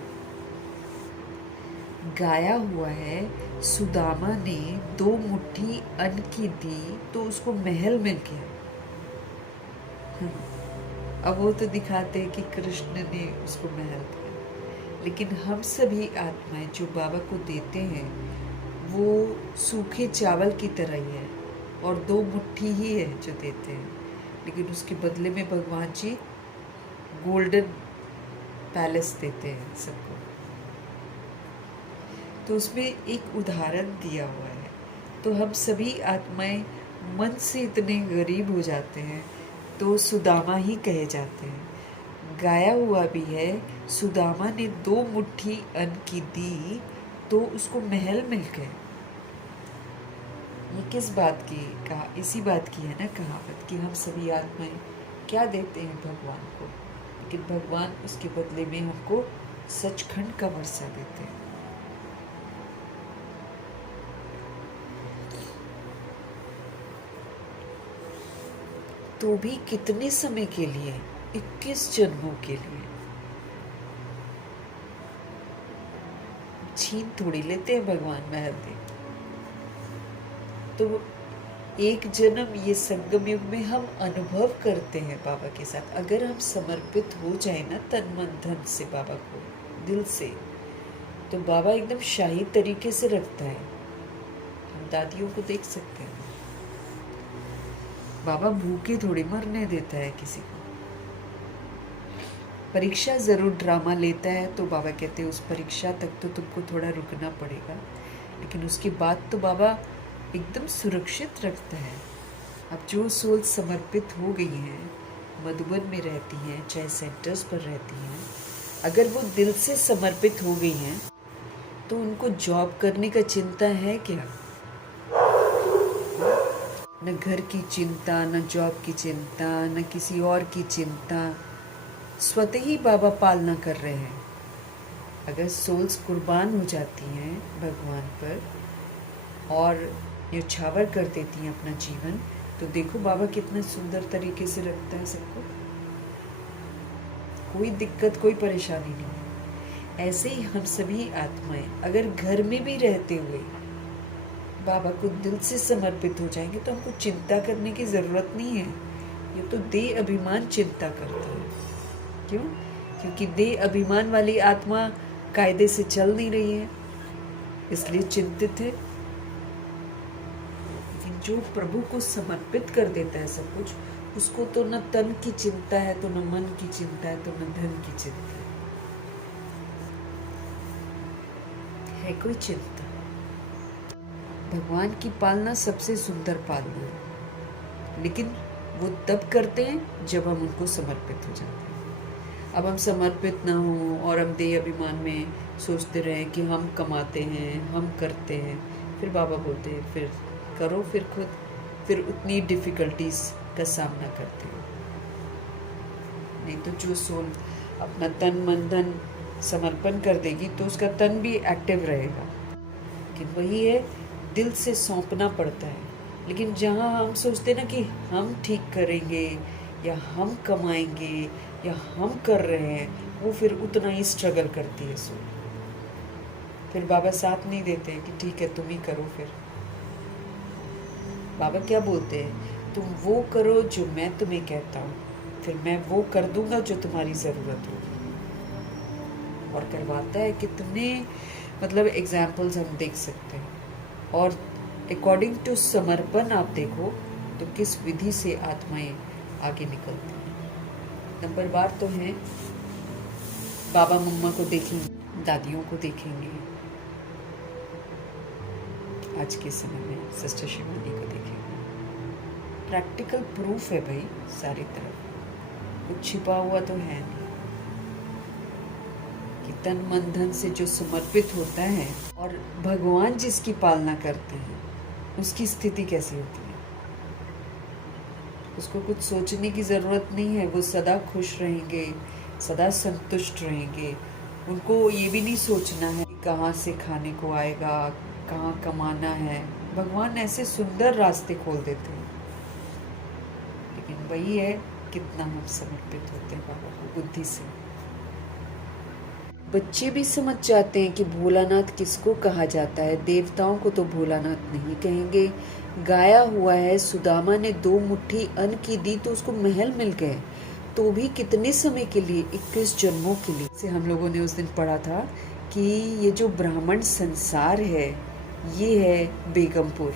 गाया हुआ है सुदामा ने 2 मुट्ठी अन्न की दी तो उसको महल मिल गया। अब वो तो दिखाते हैं कि कृष्ण ने उसको महल दिया, लेकिन हम सभी आत्माएं जो बाबा को देते हैं वो सूखे चावल की तरह ही है, और 2 मुट्ठी ही है जो देते हैं, लेकिन उसके बदले में भगवान जी गोल्डन पैलेस देते हैं सबको। तो उसमें एक उदाहरण दिया हुआ है। तो हम सभी आत्माएं मन से इतने गरीब हो जाते हैं तो सुदामा ही कहे जाते हैं। गाया हुआ भी है, सुदामा ने 2 मुट्ठी अन्न की दी तो उसको महल मिल गए। ये किस बात की कहा, इसी बात की है ना कहावत कि हम सभी आत्माएं क्या देते हैं भगवान को, लेकिन भगवान उसके बदले में हमको सचखंड का वर्षा देते हैं। तो भी कितने समय के लिए? 21 जन्मों के लिए। छीन थोड़ी लेते हैं भगवान महल दे। तो एक जन्म ये संगम युग में हम अनुभव करते हैं बाबा के साथ। अगर हम समर्पित हो जाए ना तन मन धन से बाबा को, दिल से, तो बाबा एकदम शाही तरीके से रखता है। हम दादियों को देख सकते हैं, बाबा भूखे थोड़ी मरने देता है किसी को। परीक्षा जरूर ड्रामा लेता है, तो बाबा कहते हैं उस परीक्षा तक तो तुमको थोड़ा रुकना पड़ेगा, लेकिन उसके बाद तो बाबा एकदम सुरक्षित रखता है। अब जो सोल समर्पित हो गई हैं, मधुबन में रहती हैं, चाहे सेंटर्स पर रहती हैं, अगर वो दिल से समर्पित हो गई हैं तो उनको जॉब करने का चिंता है क्या? न घर की चिंता, न जॉब की चिंता, न किसी और की चिंता, स्वतः ही बाबा पालना कर रहे हैं। अगर सोल्स कुर्बान हो जाती हैं भगवान पर और न्यौछावर कर देती हैं अपना जीवन, तो देखो बाबा कितना सुंदर तरीके से रखता है सबको। कोई दिक्कत, कोई परेशानी नहीं है। ऐसे ही हम सभी आत्माएं अगर घर में भी रहते हुए बाबा को दिल से समर्पित हो जाएंगे तो हमको चिंता करने की जरूरत नहीं है। ये तो देह अभिमान चिंता करता है। क्यों? क्योंकि देह अभिमान वाली आत्मा कायदे से चल नहीं रही है, इसलिए चिंतित है। लेकिन जो प्रभु को समर्पित कर देता है सब कुछ, उसको तो न तन की चिंता है, तो न मन की चिंता है, तो न धन की चिंता है कोई चिंता। भगवान की पालना सबसे सुंदर पालना है, लेकिन वो तब करते हैं जब हम उनको समर्पित हो जाते हैं। अब हम समर्पित ना हो और हम देह अभिमान में सोचते रहें कि हम कमाते हैं, हम करते हैं, फिर बाबा बोलते हैं फिर करो, फिर खुद, फिर उतनी डिफ़िकल्टीज का सामना करते हो। नहीं तो जो सोल अपना तन मन धन समर्पण कर देगी तो उसका तन भी एक्टिव रहेगा, लेकिन वही है दिल से सौंपना पड़ता है। लेकिन जहाँ हम सोचते ना कि हम ठीक करेंगे या हम कमाएंगे या हम कर रहे हैं, वो फिर उतना ही स्ट्रगल करती है सोल। फिर बाबा साथ नहीं देते हैं कि ठीक है तुम ही करो। फिर बाबा क्या बोलते हैं, तुम वो करो जो मैं तुम्हें कहता हूँ, फिर मैं वो कर दूंगा जो तुम्हारी ज़रूरत होगी। और करवाता है कितने मतलब एग्जाम्पल्स हम देख सकते हैं। और अकॉर्डिंग टू समर्पण आप देखो तो किस विधि से आत्माएं आगे निकलती हैं। नंबर बार तो हैं, बाबा मम्मा को देखेंगे, दादियों को देखेंगे, आज के समय में सिस्टर शिवानी को देखेंगे। प्रैक्टिकल प्रूफ है भाई सारी तरफ, कुछ छिपा हुआ तो है नहीं। कि तन मन धन से जो समर्पित होता है और भगवान जिसकी पालना करते हैं, उसकी स्थिति कैसी होती है। उसको कुछ सोचने की ज़रूरत नहीं है, वो सदा खुश रहेंगे, सदा संतुष्ट रहेंगे। उनको ये भी नहीं सोचना है कि कहाँ से खाने को आएगा, कहाँ कमाना है। भगवान ऐसे सुंदर रास्ते खोल देते हैं। लेकिन वही है कितना हम समर्पित होते हैं बाबा को बुद्धि से। बच्चे भी समझ जाते हैं कि भोलानाथ किसको कहा जाता है। देवताओं को तो भोलानाथ नहीं कहेंगे। गाया हुआ है सुदामा ने 2 मुट्ठी अन्न की दी तो उसको महल मिल गए। तो भी कितने समय के लिए, 21 जन्मों के लिए। से हम लोगों ने उस दिन पढ़ा था कि ये जो ब्राह्मण संसार है ये है बेगमपुर,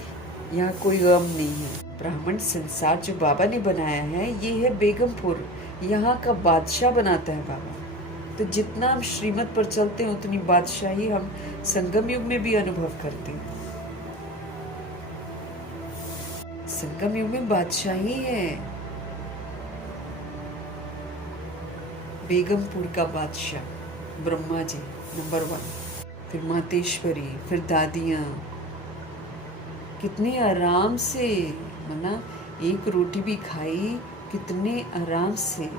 यहाँ कोई गम नहीं है। ब्राह्मण संसार जो बाबा ने बनाया है ये है बेगमपुर, यहाँ का बादशाह बनाता है बाबा। तो जितना हम श्रीमत पर चलते हैं उतनी बादशाही हम संगम युग में भी अनुभव करते हैं। संगम युग में बादशाही है, बेगमपुर का बादशाह ब्रह्मा जी नंबर 1, फिर मातेश्वरी, फिर दादियाँ कितने आराम से, मतलब एक रोटी भी खाई कितने आराम से,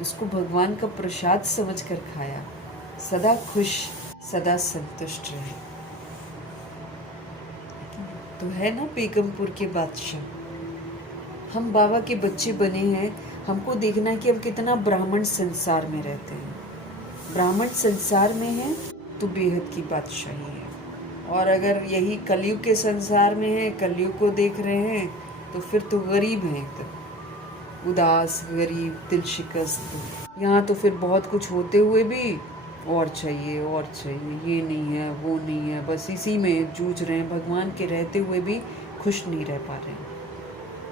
उसको भगवान का प्रसाद समझकर खाया। सदा खुश, सदा संतुष्ट रहे। तो है ना बेगमपुर के बादशाह। हम बाबा के बच्चे बने हैं, हमको देखना है कि हम कितना ब्राह्मण संसार में रहते हैं। ब्राह्मण संसार में है तो बेहद की बादशाही है, और अगर यही कलयुग के संसार में है, कलयुग को देख रहे हैं, तो फिर तो गरीब हैं एकदम, उदास, गरीब, दिल शिकस्त। यहाँ तो फिर बहुत कुछ होते हुए भी और चाहिए और चाहिए, ये नहीं है वो नहीं है, बस इसी में जूझ रहे हैं। भगवान के रहते हुए भी खुश नहीं रह पा रहे हैं,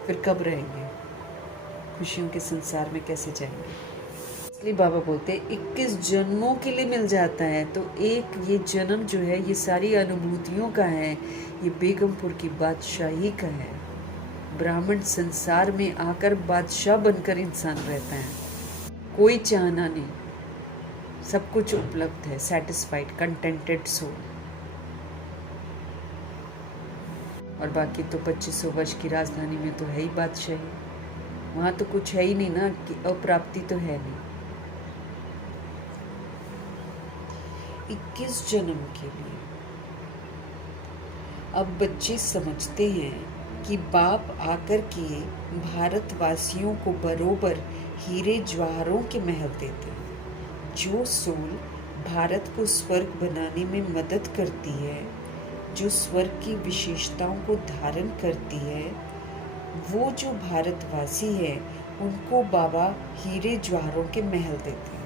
फिर कब रहेंगे? खुशियों के संसार में कैसे जाएंगे? इसलिए बाबा बोलते हैं 21 जन्मों के लिए मिल जाता है। तो एक ये जन्म जो है ये सारी अनुभूतियों का है, ये बेगमपुर की बादशाही का है। ब्राह्मण संसार में आकर बादशाह बनकर इंसान रहता है, कोई चाहना नहीं, सब कुछ उपलब्ध है, सेटिस्फाइड, कंटेंटेड सोल। और बाकी तो 2500 वर्ष की राजधानी में तो है ही बादशाही, वहाँ तो कुछ है ही नहीं ना, कि अप्राप्ति तो है नहीं। 21 जन्म के लिए। अब बच्चे समझते हैं कि बाप आकर के भारतवासियों को बरोबर हीरे जवाहरों के महल देते हैं। जो सोल भारत को स्वर्ग बनाने में मदद करती है, जो स्वर्ग की विशेषताओं को धारण करती है, वो जो भारतवासी है उनको बाबा हीरे जवाहरों के महल देते हैं।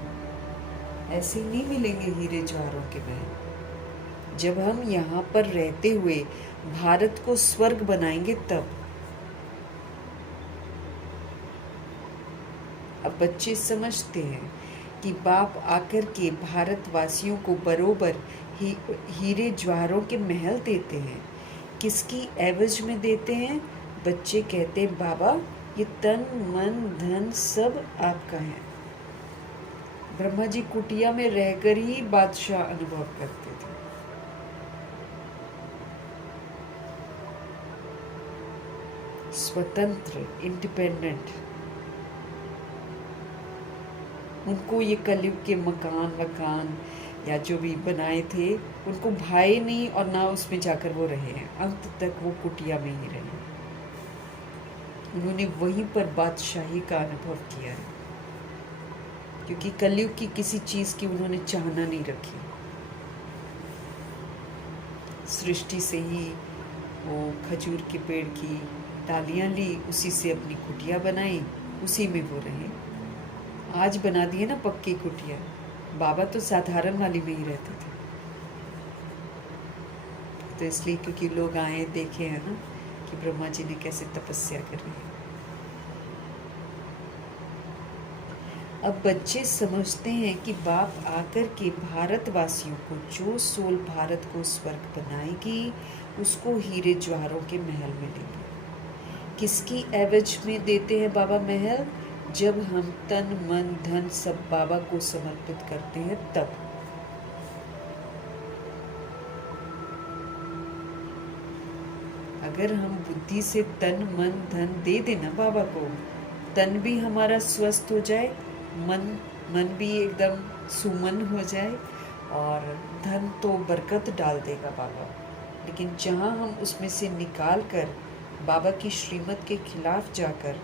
ऐसे नहीं मिलेंगे हीरे जवाहरों के महल। जब हम यहाँ पर रहते हुए भारत को स्वर्ग बनाएंगे तब। अब बच्चे समझते हैं कि बाप आकर के भारतवासियों को बरोबर हीरे जवाहरों के महल देते हैं। किसकी एवज में देते हैं? बच्चे कहते हैं बाबा ये तन मन धन सब आपका है। ब्रह्मा जी कुटिया में रहकर ही बादशाह अनुभव करते थे। स्वतंत्र, इंडिपेंडेंट। उनको ये कलयुग के मकान या जो भी बनाए थे उनको भाए नहीं, और ना उसमें जाकर वो रहे हैं, अंत तक वो कुटिया में ही रहे। उन्होंने वहीं पर बादशाही का अनुभव किया है, क्योंकि कलयुग की किसी चीज़ की उन्होंने चाहना नहीं रखी। सृष्टि से ही वो खजूर के पेड़ की डालियाँ ली, उसी से अपनी कुटिया बनाई, उसी में वो रहे। आज बना दिए ना पक्की कुटिया। बाबा तो साधारण वाली में ही रहते थे। तो इसलिए क्योंकि लोग आए देखे हैं ना कि ब्रह्मा जी ने कैसे तपस्या करी है। अब बच्चे समझते हैं कि बाप आकर के भारतवासियों को, जो सोल भारत को स्वर्ग बनाएगी, उसको हीरे जवाहरों के महल में देंगे। किसकी एवज में देते हैं बाबा महल? जब हम तन मन धन सब बाबा को समर्पित करते हैं तब। अगर हम बुद्धि से तन मन धन दे देना बाबा को, तन भी हमारा स्वस्थ हो जाए, मन भी एकदम सुमन हो जाए, और धन तो बरकत डाल देगा बाबा। लेकिन जहाँ हम उसमें से निकाल कर बाबा की श्रीमत के खिलाफ जाकर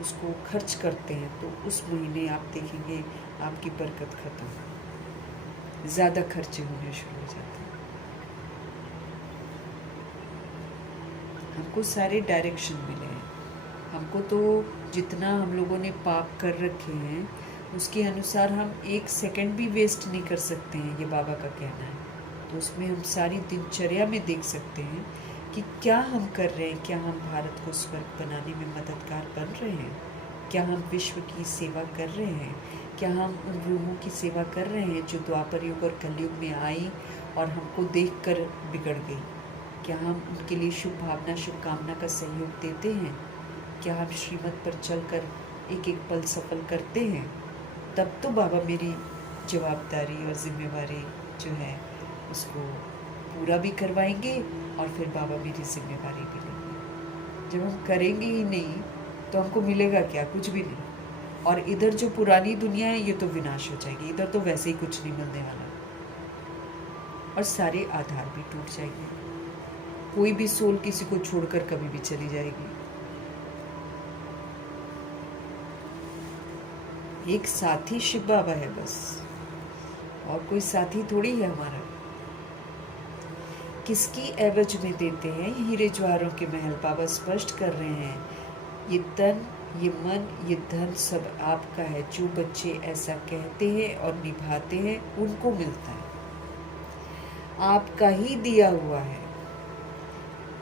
उसको खर्च करते हैं, तो उस महीने आप देखेंगे आपकी बरकत खत्म, ज़्यादा खर्चे होने शुरू हो जाते हैं। हमको सारे डायरेक्शन मिले हैं, हमको तो जितना हम लोगों ने पाप कर रखे हैं उसके अनुसार हम 1 सेकंड भी वेस्ट नहीं कर सकते हैं, ये बाबा का कहना है। तो उसमें हम सारी दिनचर्या में देख सकते हैं कि क्या हम कर रहे हैं, क्या हम भारत को स्वर्ग बनाने में मददगार बन रहे हैं, क्या हम विश्व की सेवा कर रहे हैं, क्या हम उन रूहों की सेवा कर रहे हैं जो द्वापर युग और कलयुग में आई और हमको देखकर बिगड़ गई। क्या हम उनके लिए शुभ भावना शुभकामना का सहयोग देते हैं, क्या हम श्रीमत पर चलकर एक एक पल सफल करते हैं। तब तो बाबा मेरी जवाबदारी और जिम्मेवारी जो है उसको पूरा भी करवाएंगे और फिर बाबा मेरी जिम्मेवारी भी लेंगे। जब हम करेंगे ही नहीं तो हमको मिलेगा क्या? कुछ भी नहीं। और इधर जो पुरानी दुनिया है ये तो विनाश हो जाएगी, इधर तो वैसे ही कुछ नहीं मिलने वाला और सारे आधार भी टूट जाएंगे। कोई भी सोल किसी को छोड़कर कभी भी चली जाएगी। एक साथी शिव बाबा है बस, और कोई साथी थोड़ी है हमारा। किसकी एवज में देते हैं हीरे ज्वारों के महल? बाबा स्पष्ट कर रहे हैं, ये तन, ये मन, ये धन सब आपका है। जो बच्चे ऐसा कहते हैं और निभाते हैं उनको मिलता है, आपका ही दिया हुआ है।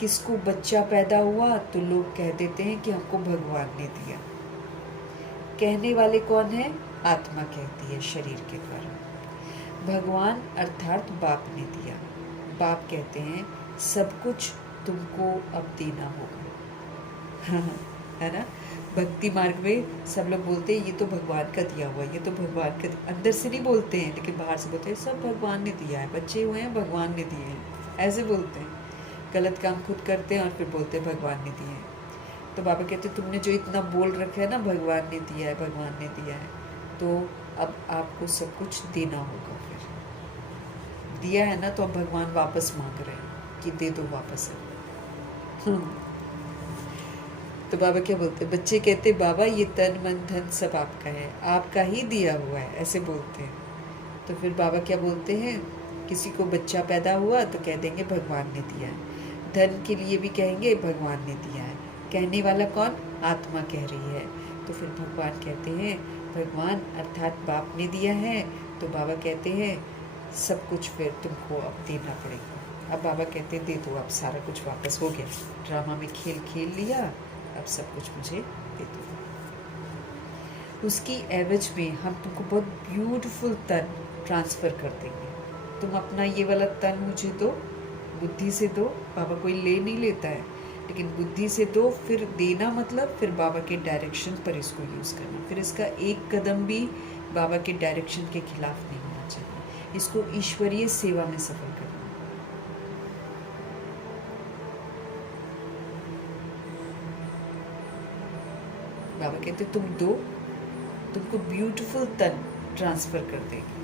किसको बच्चा पैदा हुआ तो लोग कह देते हैं कि हमको भगवान ने दिया। कहने वाले कौन है? आत्मा कहती है शरीर के द्वारा। भगवान अर्थात बाप ने दिया। बाप कहते हैं सब कुछ तुमको अब देना होगा। है ना? भक्ति मार्ग में सब लोग बोलते हैं ये तो भगवान का दिया हुआ, ये तो भगवान का। अंदर से नहीं बोलते हैं लेकिन बाहर से बोलते हैं सब भगवान ने दिया है, बच्चे हुए हैं भगवान ने दिए हैं, ऐसे बोलते हैं। गलत काम खुद करते हैं और फिर बोलते हैं भगवान ने दिए हैं। तो बाबा कहते तुमने जो इतना बोल रखा है ना भगवान ने दिया है, भगवान ने दिया है, तो अब आपको सब कुछ देना होगा। फिर दिया है ना तो अब भगवान वापस मांग रहे हैं कि दे दो वापस। तो बाबा क्या बोलते हैं? बच्चे कहते बाबा ये तन मन धन सब आपका है, आपका ही दिया हुआ है, ऐसे बोलते हैं। तो फिर बाबा क्या बोलते हैं? किसी को बच्चा पैदा हुआ तो कह देंगे भगवान ने दिया है। धन के लिए भी कहेंगे भगवान ने दिया है। कहने वाला कौन? आत्मा कह रही है। तो फिर भगवान कहते हैं भगवान अर्थात बाप ने दिया है। तो बाबा कहते हैं सब कुछ फिर तुमको अब देना पड़ेगा। अब बाबा कहते हैं दे दो, अब सारा कुछ वापस हो गया, ड्रामा में खेल खेल लिया, अब सब कुछ मुझे दे दो। उसकी एवज में हम तुमको बहुत ब्यूटीफुल तन ट्रांसफ़र कर देंगे। तुम अपना ये वाला तन मुझे दो, बुद्धि से दो। बाबा कोई ले नहीं लेता है लेकिन बुद्धि से दो। फिर देना मतलब फिर बाबा के डायरेक्शन पर इसको यूज़ करना। फिर इसका एक कदम भी बाबा के डायरेक्शन के खिलाफ नहीं होना चाहिए। इसको ईश्वरीय सेवा में सफल करना। बाबा कहते तुम दो, तुमको ब्यूटीफुल तन ट्रांसफ़र कर देंगे।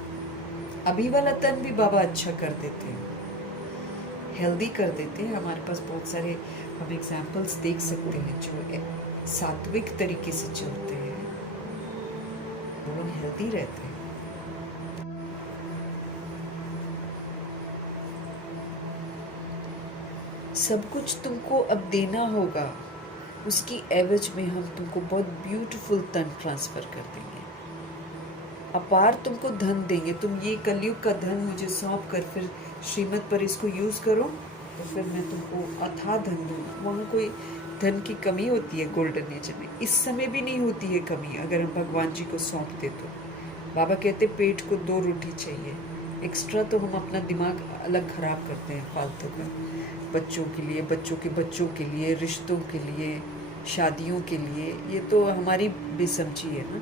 अभी वाला तन भी बाबा अच्छा कर देते हैं, हेल्दी कर देते हैं। हमारे पास बहुत सारे हम एग्जाम्पल्स देख सकते हैं जो सात्विक तरीके से चलते हैं, वो लोग हेल्दी रहते हैं। सब कुछ तुमको अब देना होगा, उसकी एवज में हम तुमको बहुत ब्यूटीफुल तन ट्रांसफ़र कर देंगे, अपार तुमको धन देंगे। तुम ये कलयुग का धन मुझे सौंप कर फिर श्रीमत पर इसको यूज़ करो तो फिर मैं तुमको अथाह धन दूँगा। वहाँ कोई धन की कमी होती है गोल्डन एज में? इस समय भी नहीं होती है कमी अगर हम भगवान जी को सौंप दे तो। बाबा कहते पेट को 2 रोटी चाहिए, एक्स्ट्रा तो हम अपना दिमाग अलग ख़राब करते हैं फालतू का, बच्चों के लिए, बच्चों के बच्चों के लिए, रिश्तों के लिए, शादियों के लिए। ये तो हमारी बेसमझी है ना।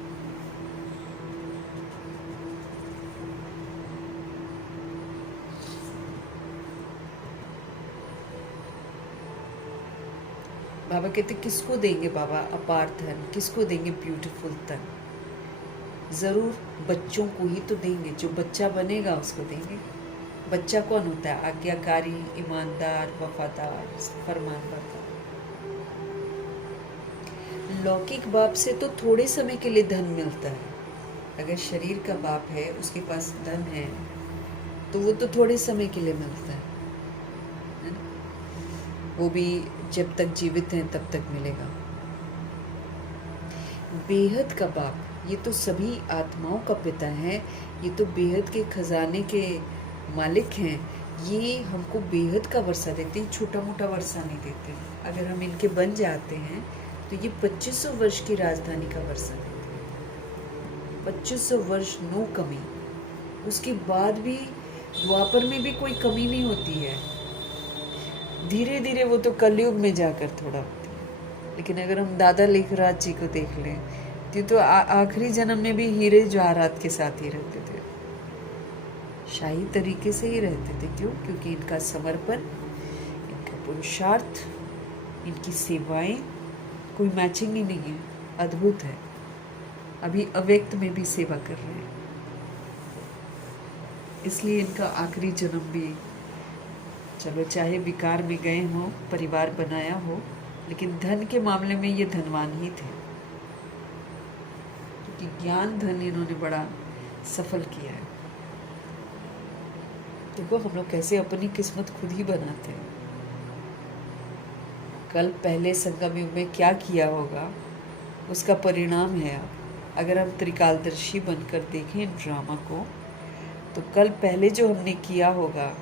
बाबा कहते किसको देंगे बाबा अपार धन, किसको देंगे ब्यूटीफुल तन? ज़रूर बच्चों को ही तो देंगे, जो बच्चा बनेगा उसको देंगे। बच्चा कौन होता है? आज्ञाकारी, ईमानदार, वफादार, फरमानबरदार। लौकिक बाप से तो थोड़े समय के लिए धन मिलता है। अगर शरीर का बाप है, उसके पास धन है, तो वो तो थोड़े समय के लिए मिलता है ना? वो भी जब तक जीवित हैं तब तक मिलेगा। बेहद का बाप, ये तो सभी आत्माओं का पिता है, ये तो बेहद के खजाने के मालिक हैं। ये हमको बेहद का वर्षा देते हैं, छोटा मोटा वर्षा नहीं देते। अगर हम इनके बन जाते हैं तो ये 2500 वर्ष की राजधानी का वर्षा देते हैं। 2500 वर्ष नो कमी। उसके बाद भी द्वापर में भी कोई कमी नहीं होती है। धीरे धीरे वो तो कलयुग में जाकर थोड़ा होती है। लेकिन अगर हम दादा लेखराज जी को देख लें तो आखिरी जन्म में भी हीरे जवाहरात के साथ ही रहते थे, शाही तरीके से ही रहते थे। क्यों? क्योंकि इनका समर्पण, इनका पुरुषार्थ, इनकी सेवाएं कोई मैचिंग ही नहीं है, अद्भुत है। अभी अव्यक्त में भी सेवा कर रहे हैं, इसलिए इनका आखिरी जन्म भी, चलो चाहे विकार में गए हों, परिवार बनाया हो, लेकिन धन के मामले में ये धनवान ही थे, क्योंकि ज्ञान धन इन्होंने बड़ा सफल किया है। देखो हम लोग कैसे अपनी किस्मत खुद ही बनाते हैं। कल पहले संगम युग में क्या किया होगा उसका परिणाम है। अब अगर हम त्रिकालदर्शी बनकर देखें ड्रामा को, तो कल पहले जो हमने किया होगा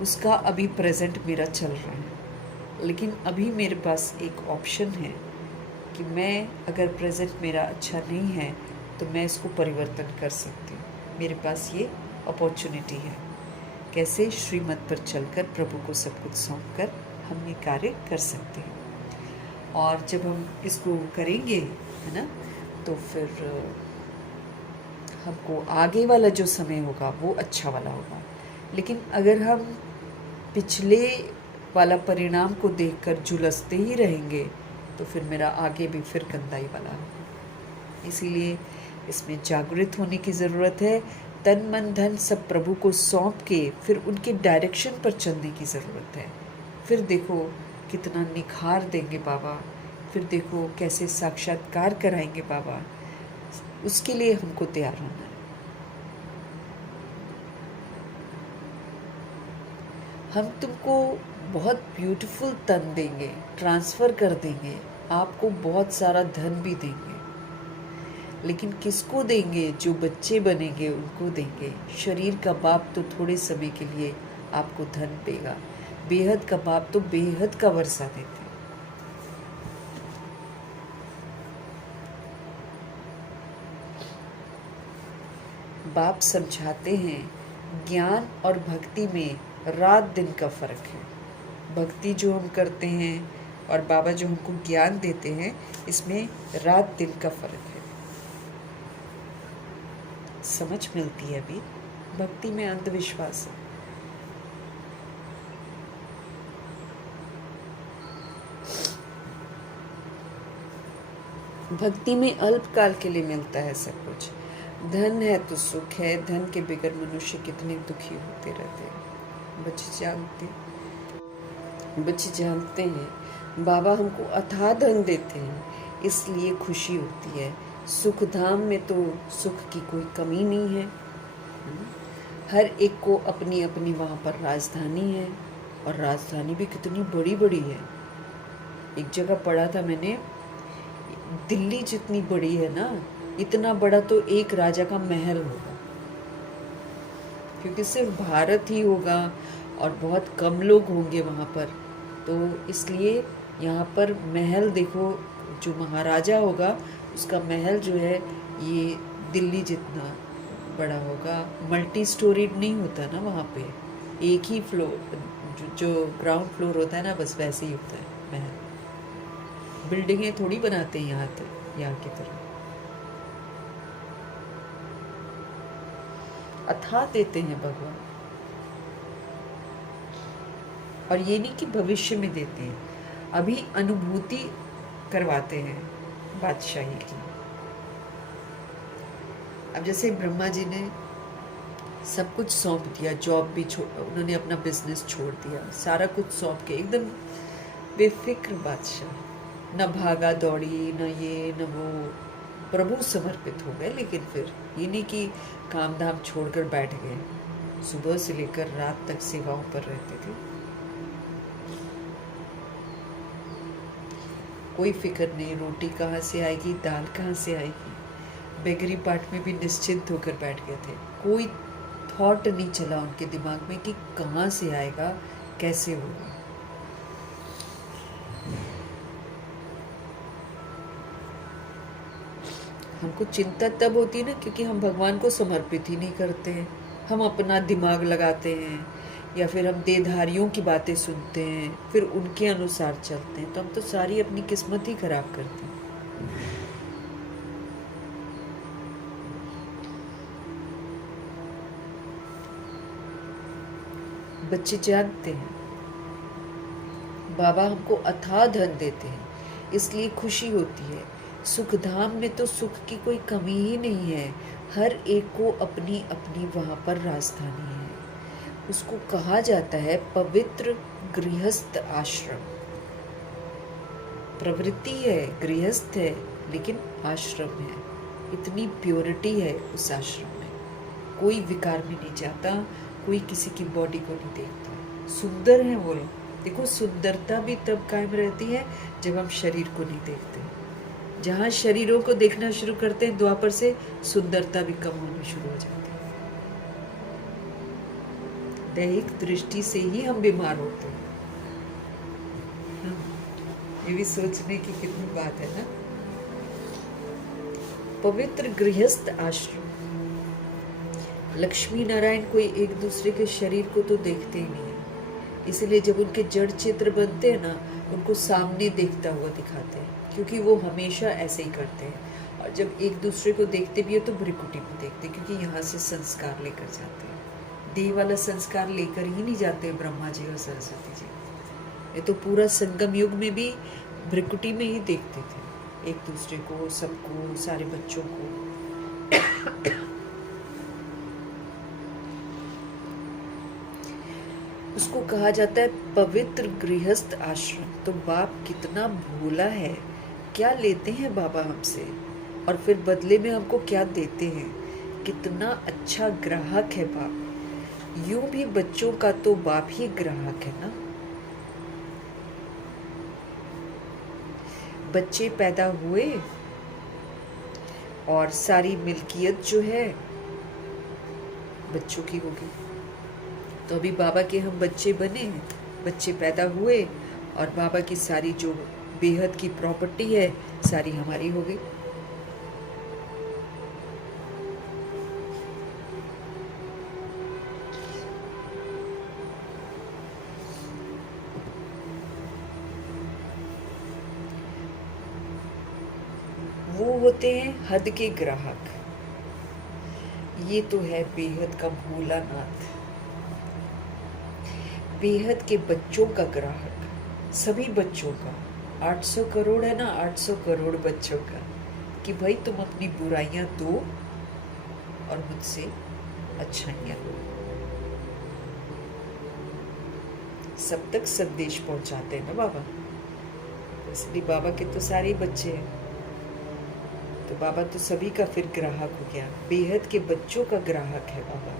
उसका अभी प्रेजेंट मेरा चल रहा है। लेकिन अभी मेरे पास एक ऑप्शन है कि मैं, अगर प्रेजेंट मेरा अच्छा नहीं है तो मैं इसको परिवर्तन कर सकती हूँ। मेरे पास ये अपॉर्चुनिटी है। कैसे? श्रीमत पर चलकर प्रभु को सब कुछ सौंप कर हम ये कार्य कर सकते हैं। और जब हम इसको करेंगे, है ना, तो फिर हमको आगे वाला जो समय होगा वो अच्छा वाला होगा। लेकिन अगर हम पिछले वाला परिणाम को देखकर झुलसते ही रहेंगे तो फिर मेरा आगे भी फिर गंदाई वाला होगा। इसीलिए इसमें जागृत होने की ज़रूरत है। तन मन धन सब प्रभु को सौंप के फिर उनके डायरेक्शन पर चलने की ज़रूरत है। फिर देखो कितना निखार देंगे बाबा, फिर देखो कैसे साक्षात्कार कराएंगे बाबा। उसके लिए हमको तैयार होना है। हम तुमको बहुत ब्यूटीफुल तन देंगे, ट्रांसफ़र कर देंगे, आपको बहुत सारा धन भी देंगे। लेकिन किसको देंगे? जो बच्चे बनेंगे उनको देंगे। शरीर का बाप तो थोड़े समय के लिए आपको धन देगा, बेहद का बाप तो बेहद का वर्षा देते। बाप समझाते हैं ज्ञान और भक्ति में रात दिन का फर्क है। भक्ति जो हम करते हैं और बाबा जो हमको ज्ञान देते हैं, इसमें रात दिन का फर्क है। समझ मिलती है अभी। भक्ति में अंधविश्वास है। भक्ति में अल्पकाल के लिए मिलता है सब कुछ। धन है तो सुख है, धन के बगैर मनुष्य कितने दुखी होते रहते हैं। बच्चे जानते हैं बाबा हमको अथाह धन देते हैं, इसलिए खुशी होती है। सुख धाम में तो सुख की कोई कमी नहीं है। हर एक को अपनी अपनी वहाँ पर राजधानी है, और राजधानी भी कितनी बड़ी बड़ी है। एक जगह पढ़ा था मैंने, दिल्ली जितनी बड़ी है ना, इतना बड़ा तो एक राजा का महल होगा, क्योंकि सिर्फ भारत ही होगा और बहुत कम लोग होंगे वहाँ पर। तो इसलिए यहाँ पर महल देखो, जो महाराजा होगा उसका महल जो है ये दिल्ली जितना बड़ा होगा। मल्टी स्टोरीड नहीं होता ना वहाँ पे, एक ही फ्लोर, जो ग्राउंड फ्लोर होता है ना, बस वैसे ही होता है महल। बिल्डिंगें थोड़ी बनाते हैं यहाँ की तरह। अथाह देते हैं भगवान, और ये नहीं कि भविष्य में देते हैं, अभी अनुभूति करवाते हैं बादशाही की। अब जैसे ब्रह्मा जी ने सब कुछ सौंप दिया, जॉब भी उन्होंने अपना बिजनेस छोड़ दिया, सारा कुछ सौंप के एकदम बेफिक्र बादशाह, न भागा दौड़ी, न ये न वो, प्रभु समर्पित हो गए। लेकिन फिर ये नहीं कि काम धाम छोड़कर बैठ गए, सुबह से लेकर रात तक सेवाओं पर रहते थे। कोई फिक्र नहीं, रोटी कहाँ से आएगी, दाल कहाँ से आएगी। बेगरी पार्ट में भी निश्चिंत होकर बैठ गए थे। कोई थॉट नहीं चला उनके दिमाग में कि कहाँ से आएगा, कैसे होगा। हमको चिंता तब होती है ना, क्योंकि हम भगवान को समर्पित ही नहीं करते हैं। हम अपना दिमाग लगाते हैं या फिर हम देहधारियों की बातें सुनते हैं, फिर उनके अनुसार चलते हैं, तो हम तो सारी अपनी किस्मत ही खराब करते हैं। बच्चे जानते हैं बाबा हमको अथाह धन देते हैं, इसलिए खुशी होती है। सुख धाम में तो सुख की कोई कमी ही नहीं है। हर एक को अपनी अपनी वहाँ पर राजधानी है। उसको कहा जाता है पवित्र गृहस्थ आश्रम। प्रवृत्ति है, गृहस्थ है, लेकिन आश्रम है। इतनी प्योरिटी है उस आश्रम में। कोई विकार में नहीं जाता, कोई किसी की बॉडी को नहीं देखता। सुंदर है वो लोग। देखो, सुंदरता भी तब कायम रहती है जब हम शरीर को नहीं देखते। जहाँ शरीरों को देखना शुरू करते हैं, द्वापर से सुंदरता भी कम होनी शुरू हो जाती है। दैहिक दृष्टि से ही हम बीमार होते हैं। ये भी सोचने की कितनी बात है ना। पवित्र गृहस्थ आश्रम। लक्ष्मी नारायण कोई एक दूसरे के शरीर को तो देखते ही नहीं है, इसलिए जब उनके जड़ चित्र बनते हैं ना, उनको सामने देखता हुआ दिखाते हैं, क्योंकि वो हमेशा ऐसे ही करते हैं। और जब एक दूसरे को देखते भी है तो भ्रिकुटी में देखते, क्योंकि यहाँ से संस्कार लेकर जाते हैं। देह वाला संस्कार लेकर ही नहीं जाते ब्रह्मा जी और सरस्वती जी। ये तो पूरा संगम युग में भी भ्रिकुटी में ही देखते थे, एक दूसरे को, सबको, सारे बच्चों को। उसको कहा जाता है पवित्र गृहस्थ आश्रम। तो बाप कितना भोला है, क्या लेते हैं बाबा हमसे और फिर बदले में हमको क्या देते हैं। कितना अच्छा ग्राहक है बाप। यूं भी बच्चों का तो बाप ही ग्राहक है ना। बच्चे पैदा हुए और सारी मिल्कियत जो है बच्चों की होगी। तो अभी बाबा के हम बच्चे बने, बच्चे पैदा हुए और बाबा की सारी जो बेहद की प्रॉपर्टी है सारी हमारी हो गई। वो होते हैं हद के ग्राहक। ये तो है बेहद का भोलानाथ, बेहद के बच्चों का ग्राहक, सभी बच्चों का। 800 करोड़ है ना, 800 करोड़ बच्चों का, कि भाई तुम अपनी बुराइयां दो और मुझसे अच्छाइयां लो। सब तक संदेश पहुंचाते हैं ना बाबा, इसलिए बाबा के तो सारे बच्चे हैं। तो बाबा तो सभी का फिर ग्राहक हो गया, बेहद के बच्चों का ग्राहक है बाबा।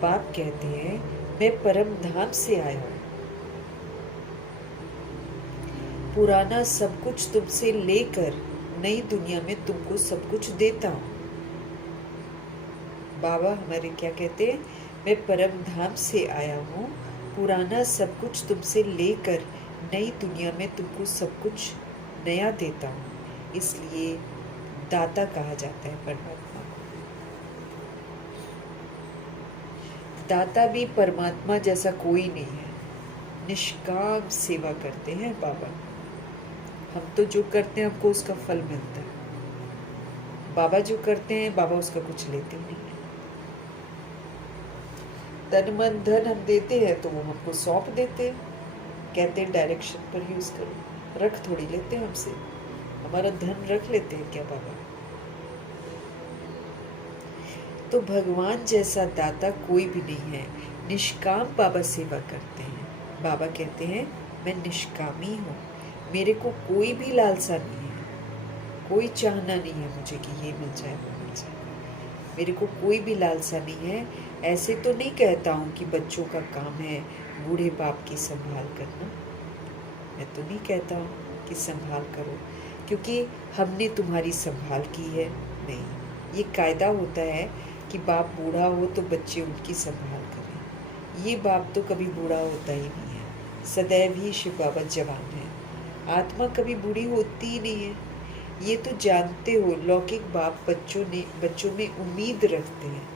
बाप कहते हैं मैं परम धाम से आया हूं, पुराना सब कुछ तुमसे लेकर नई दुनिया में तुमको सब कुछ देता हूं। बाबा हमारे क्या कहते हैं, मैं परम धाम से आया हूं, पुराना सब कुछ तुमसे लेकर नई दुनिया में तुमको सब कुछ नया देता हूं। इसलिए दाता कहा जाता है परमात्मा को। दाता भी परमात्मा जैसा कोई नहीं है। निष्काम सेवा करते हैं बाबा। हम तो जो करते हैं हमको उसका फल मिलता है। बाबा जो करते हैं बाबा उसका कुछ लेते नहीं है। तन मन धन हम देते हैं तो वो हमको सौंप देते हैं, कहते हैं डायरेक्शन पर यूज करो। रख थोड़ी लेते हैं हमसे, हमारा धन रख लेते हैं क्या बाबा। तो भगवान जैसा दाता कोई भी नहीं है। निष्काम बाबा सेवा करते हैं। बाबा कहते हैं मैं निष्कामी हूँ, मेरे को कोई भी लालसा नहीं है, कोई चाहना नहीं है मुझे कि ये मिल जाए वो मिल जाए। मेरे को कोई भी लालसा नहीं है। ऐसे तो नहीं कहता हूँ कि बच्चों का काम है बूढ़े बाप की संभाल करना, मैं तो नहीं कहता हूँ। कि संभाल करो, क्योंकि हमने तुम्हारी संभाल की है। नहीं, ये कायदा होता है कि बाप बूढ़ा हो तो बच्चे उनकी संभाल करें। ये बाप तो कभी बूढ़ा होता ही नहीं है, सदैव ही शिव बाबा जवान है। आत्मा कभी बूढ़ी होती ही नहीं है। ये तो जानते हो, लौकिक बाप बच्चों में उम्मीद रखते हैं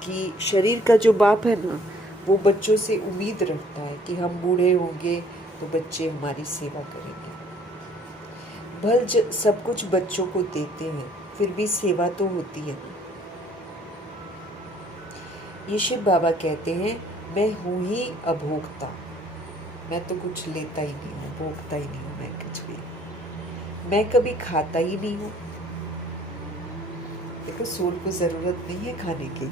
कि शरीर का जो बाप है ना, वो बच्चों से उम्मीद रखता है कि हम बूढ़े होंगे तो बच्चे हमारी सेवा करेंगे। सब कुछ बच्चों को देते हैं, फिर भी सेवा तो होती है ना। ये शिव बाबा कहते हैं, मैं हूँ ही अभोक्ता, मैं तो कुछ लेता ही नहीं हूँ, भोगता ही नहीं हूँ मैं कुछ भी, मैं कभी खाता ही नहीं हूँ। देखो, सोल को ज़रूरत नहीं है खाने की।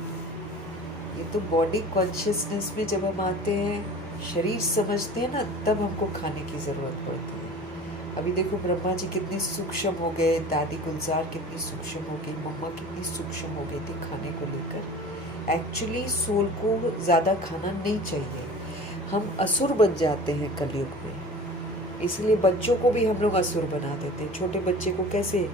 ये तो बॉडी कॉन्शियसनेस में जब हम आते हैं, शरीर समझते हैं ना, तब हमको खाने की ज़रूरत पड़ती है। अभी देखो, ब्रह्मा जी कितने सूक्ष्म हो गए, दादी गुलजार कितनी सूक्ष्म हो गई, मम्मा कितनी सूक्ष्म हो गई थी खाने को लेकर। एक्चुअली सोल को ज़्यादा खाना नहीं चाहिए, हम असुर बन जाते हैं कलयुग में। इसलिए बच्चों को भी हम लोग असुर बना देते हैं। छोटे बच्चे को कैसे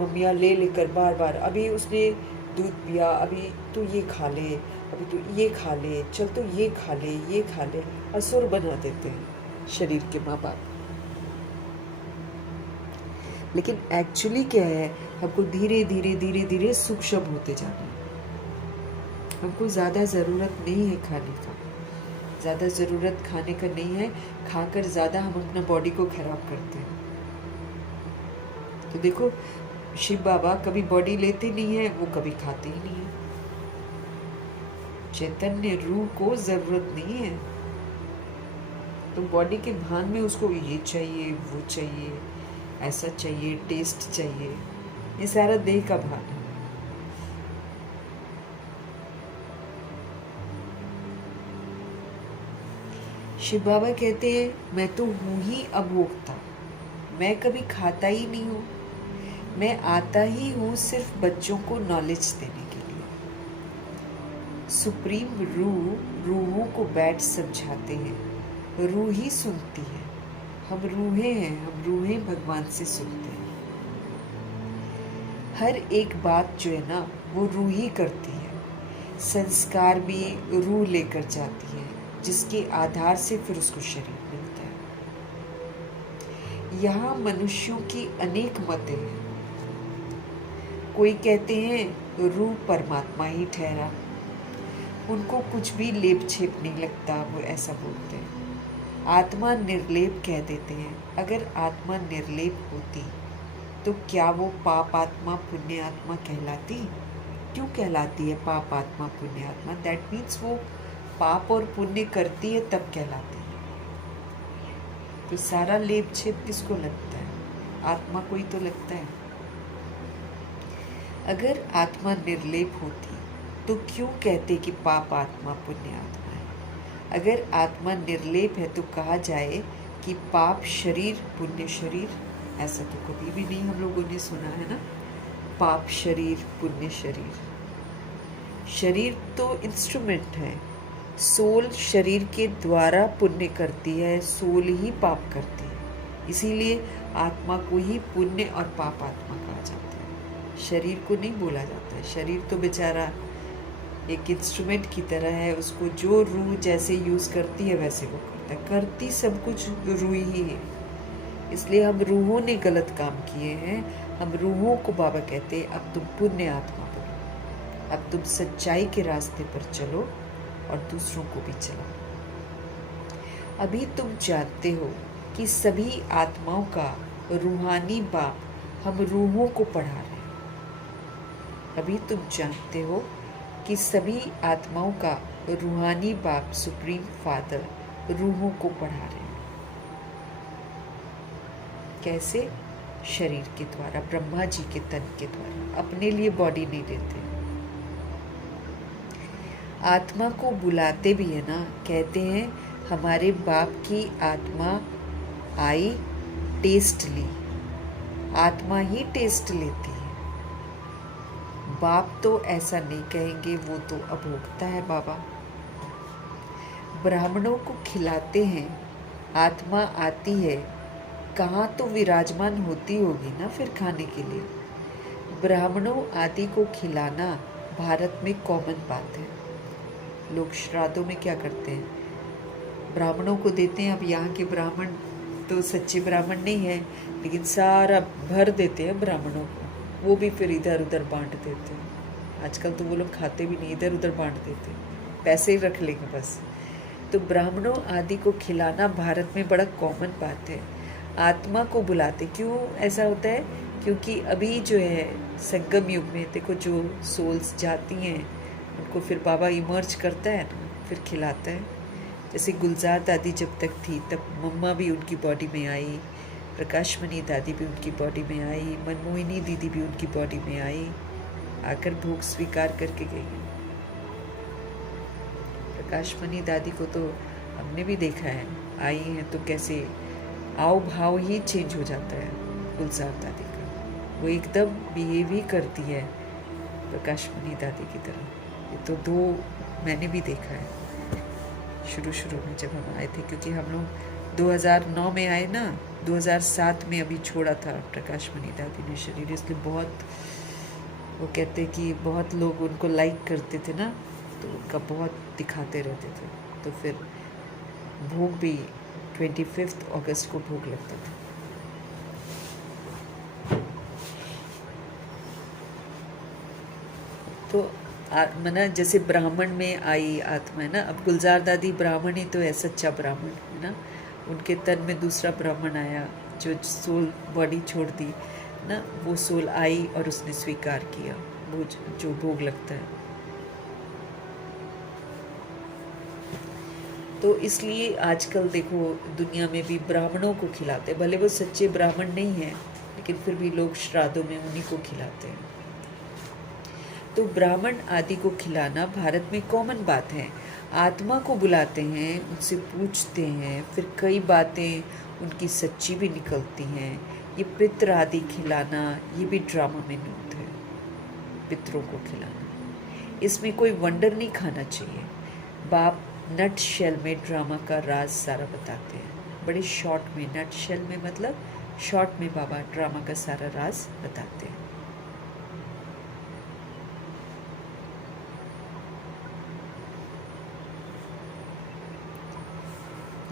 मम्मियाँ ले लेकर बार बार, अभी उसने दूध पिया, अभी तू ये खा ले, अभी तू ये खा ले, चल तू ये खा ले, ये खा ले, असुर बना देते हैं शरीर के माँ बाप। लेकिन एक्चुअली क्या है, हमको धीरे धीरे धीरे धीरे सूक्ष्म होते जाना है। हमको ज़्यादा ज़रूरत नहीं है खाने का, ज़्यादा ज़रूरत खाने का नहीं है। खाकर ज़्यादा हम अपना बॉडी को खराब करते हैं। तो देखो, शिव बाबा कभी बॉडी लेते नहीं है, वो कभी खाते ही नहीं है। चैतन्य रूह को ज़रूरत नहीं है, तो बॉडी के भान में उसको ये चाहिए, वो चाहिए, ऐसा चाहिए, टेस्ट चाहिए, ये सारा देह का भान है। शिव बाबा कहते हैं, मैं तो हूँ ही अभोक्ता, मैं कभी खाता ही नहीं हूँ, मैं आता ही हूँ सिर्फ बच्चों को नॉलेज देने के लिए। सुप्रीम रूहों को बैठ समझाते हैं, रूह ही सुनती है। हम रूहें हैं, हम रूहें भगवान से सुनते हैं। हर एक बात जो है ना, वो रूह ही करती है। संस्कार भी रूह लेकर जाती है, जिसके आधार से फिर उसको शरीर मिलता है। यहाँ मनुष्यों की अनेक मतें हैं। कोई कहते हैं रूह परमात्मा ही ठहरा, उनको कुछ भी लेप छेप नहीं लगता, वो ऐसा बोलते हैं। आत्मा निर्लेप कह देते हैं। अगर आत्मा निर्लेप होती तो क्या वो पाप आत्मा पुण्य आत्मा कहलाती? क्यों कहलाती है पाप आत्मा पुण्य आत्मा? दैट मीन्स वो पाप और पुण्य करती है तब कहलाती है। तो सारा लेप छेप किसको लगता है? आत्मा को ही तो लगता है। अगर आत्मा निर्लेप होती तो क्यों कहते कि पाप आत्मा पुण्य आत्मा है? अगर आत्मा निर्लेप है तो कहा जाए कि पाप शरीर पुण्य शरीर। ऐसा तो कभी भी नहीं हम लोगों ने सुना है ना, पाप शरीर पुण्य शरीर। शरीर तो इंस्ट्रूमेंट है। सोल शरीर के द्वारा पुण्य करती है, सोल ही पाप करती है। इसीलिए आत्मा को ही पुण्य और पाप आत्मा कहा जाता है, शरीर को नहीं बोला जाता है। शरीर तो बेचारा एक इंस्ट्रूमेंट की तरह है, उसको जो रूह जैसे यूज़ करती है वैसे वो करता है। करती सब कुछ रूह ही है। इसलिए हम रूहों ने गलत काम किए हैं। हम रूहों को बाबा कहते हैं, अब तुम पुण्य आत्मा बनो, अब तुम सच्चाई के रास्ते पर चलो और दूसरों को भी चलाओ। अभी तुम जानते हो कि सभी आत्माओं का रूहानी बाप हम रूहों को पढ़ा रहे हैं। अभी तुम जानते हो कि सभी आत्माओं का रूहानी बाप सुप्रीम फादर रूहों को पढ़ा रहे हैं। कैसे? शरीर के द्वारा, ब्रह्मा जी के तन के द्वारा। अपने लिए बॉडी नहीं देते। आत्मा को बुलाते भी है ना, कहते हैं हमारे बाप की आत्मा आई, टेस्ट ली। आत्मा ही टेस्ट लेती है। बाप तो ऐसा नहीं कहेंगे, वो तो अभोक्ता है बाबा। ब्राह्मणों को खिलाते हैं, आत्मा आती है, कहाँ तो विराजमान होती होगी ना फिर खाने के लिए। ब्राह्मणों आदि को खिलाना भारत में कॉमन बात है। लोग श्राद्धों में क्या करते हैं, ब्राह्मणों को देते हैं। अब यहाँ के ब्राह्मण तो सच्चे ब्राह्मण नहीं है, लेकिन सारा भर देते हैं ब्राह्मणों को, वो भी फिर इधर उधर बांट देते हैं। आजकल तो वो लोग खाते भी नहीं, इधर उधर बांट देते हैं, पैसे ही रख लेंगे बस। तो ब्राह्मणों आदि को खिलाना भारत में बड़ा कॉमन बात है। आत्मा को बुलाते, क्यों ऐसा होता है, क्योंकि अभी जो है संगम युग में देखो जो सोल्स जाती हैं उनको फिर बाबा इमर्ज करता है ना, फिर खिलाता है। जैसे गुलजार दादी जब तक थी तब मम्मा भी उनकी बॉडी में आई, प्रकाशमणि दादी भी उनकी बॉडी में आई, मनमोहिनी दीदी भी उनकी बॉडी में आई, आकर भोग स्वीकार करके गई। प्रकाशमणि दादी को तो हमने भी देखा है, आई हैं तो कैसे आओ भाव ही चेंज हो जाता है गुलजार दादी का, वो एकदम बिहेव ही करती है प्रकाशमणि दादी की तरह। ये तो दो मैंने भी देखा है शुरू में जब हम आए थे, क्योंकि हम लोग 2009 में आए ना, 2007 में अभी छोड़ा था प्रकाशमणि दादी ने शरीर, इसलिए बहुत वो कहते कि बहुत लोग उनको लाइक करते थे ना, तो उनका बहुत दिखाते रहते थे। तो फिर भोग भी 25 अगस्त को भोग लगता था। तो मना जैसे ब्राह्मण में आई आत्मा है ना, अब गुलजार दादी ब्राह्मण ही तो है, सच्चा ब्राह्मण है ना। उनके तन में दूसरा ब्राह्मण आया, जो सोल बॉडी छोड़ दी ना, वो सोल आई और उसने स्वीकार किया वो जो भोग लगता है। तो इसलिए आजकल देखो दुनिया में भी ब्राह्मणों को खिलाते, भले वो सच्चे ब्राह्मण नहीं हैं, लेकिन फिर भी लोग श्राद्धों में उन्हीं को खिलाते हैं। तो ब्राह्मण आदि को खिलाना भारत में कॉमन बात है। आत्मा को बुलाते हैं, उनसे पूछते हैं, फिर कई बातें उनकी सच्ची भी निकलती हैं। ये पितृ आदि खिलाना, ये भी ड्रामा में नूत है, पितरों को खिलाना। इसमें कोई वंडर नहीं खाना चाहिए। बाप नट शेल में ड्रामा का राज सारा बताते हैं, बड़े शॉर्ट में, नट शेल में मतलब शॉर्ट में बाबा ड्रामा का सारा राज बताते हैं।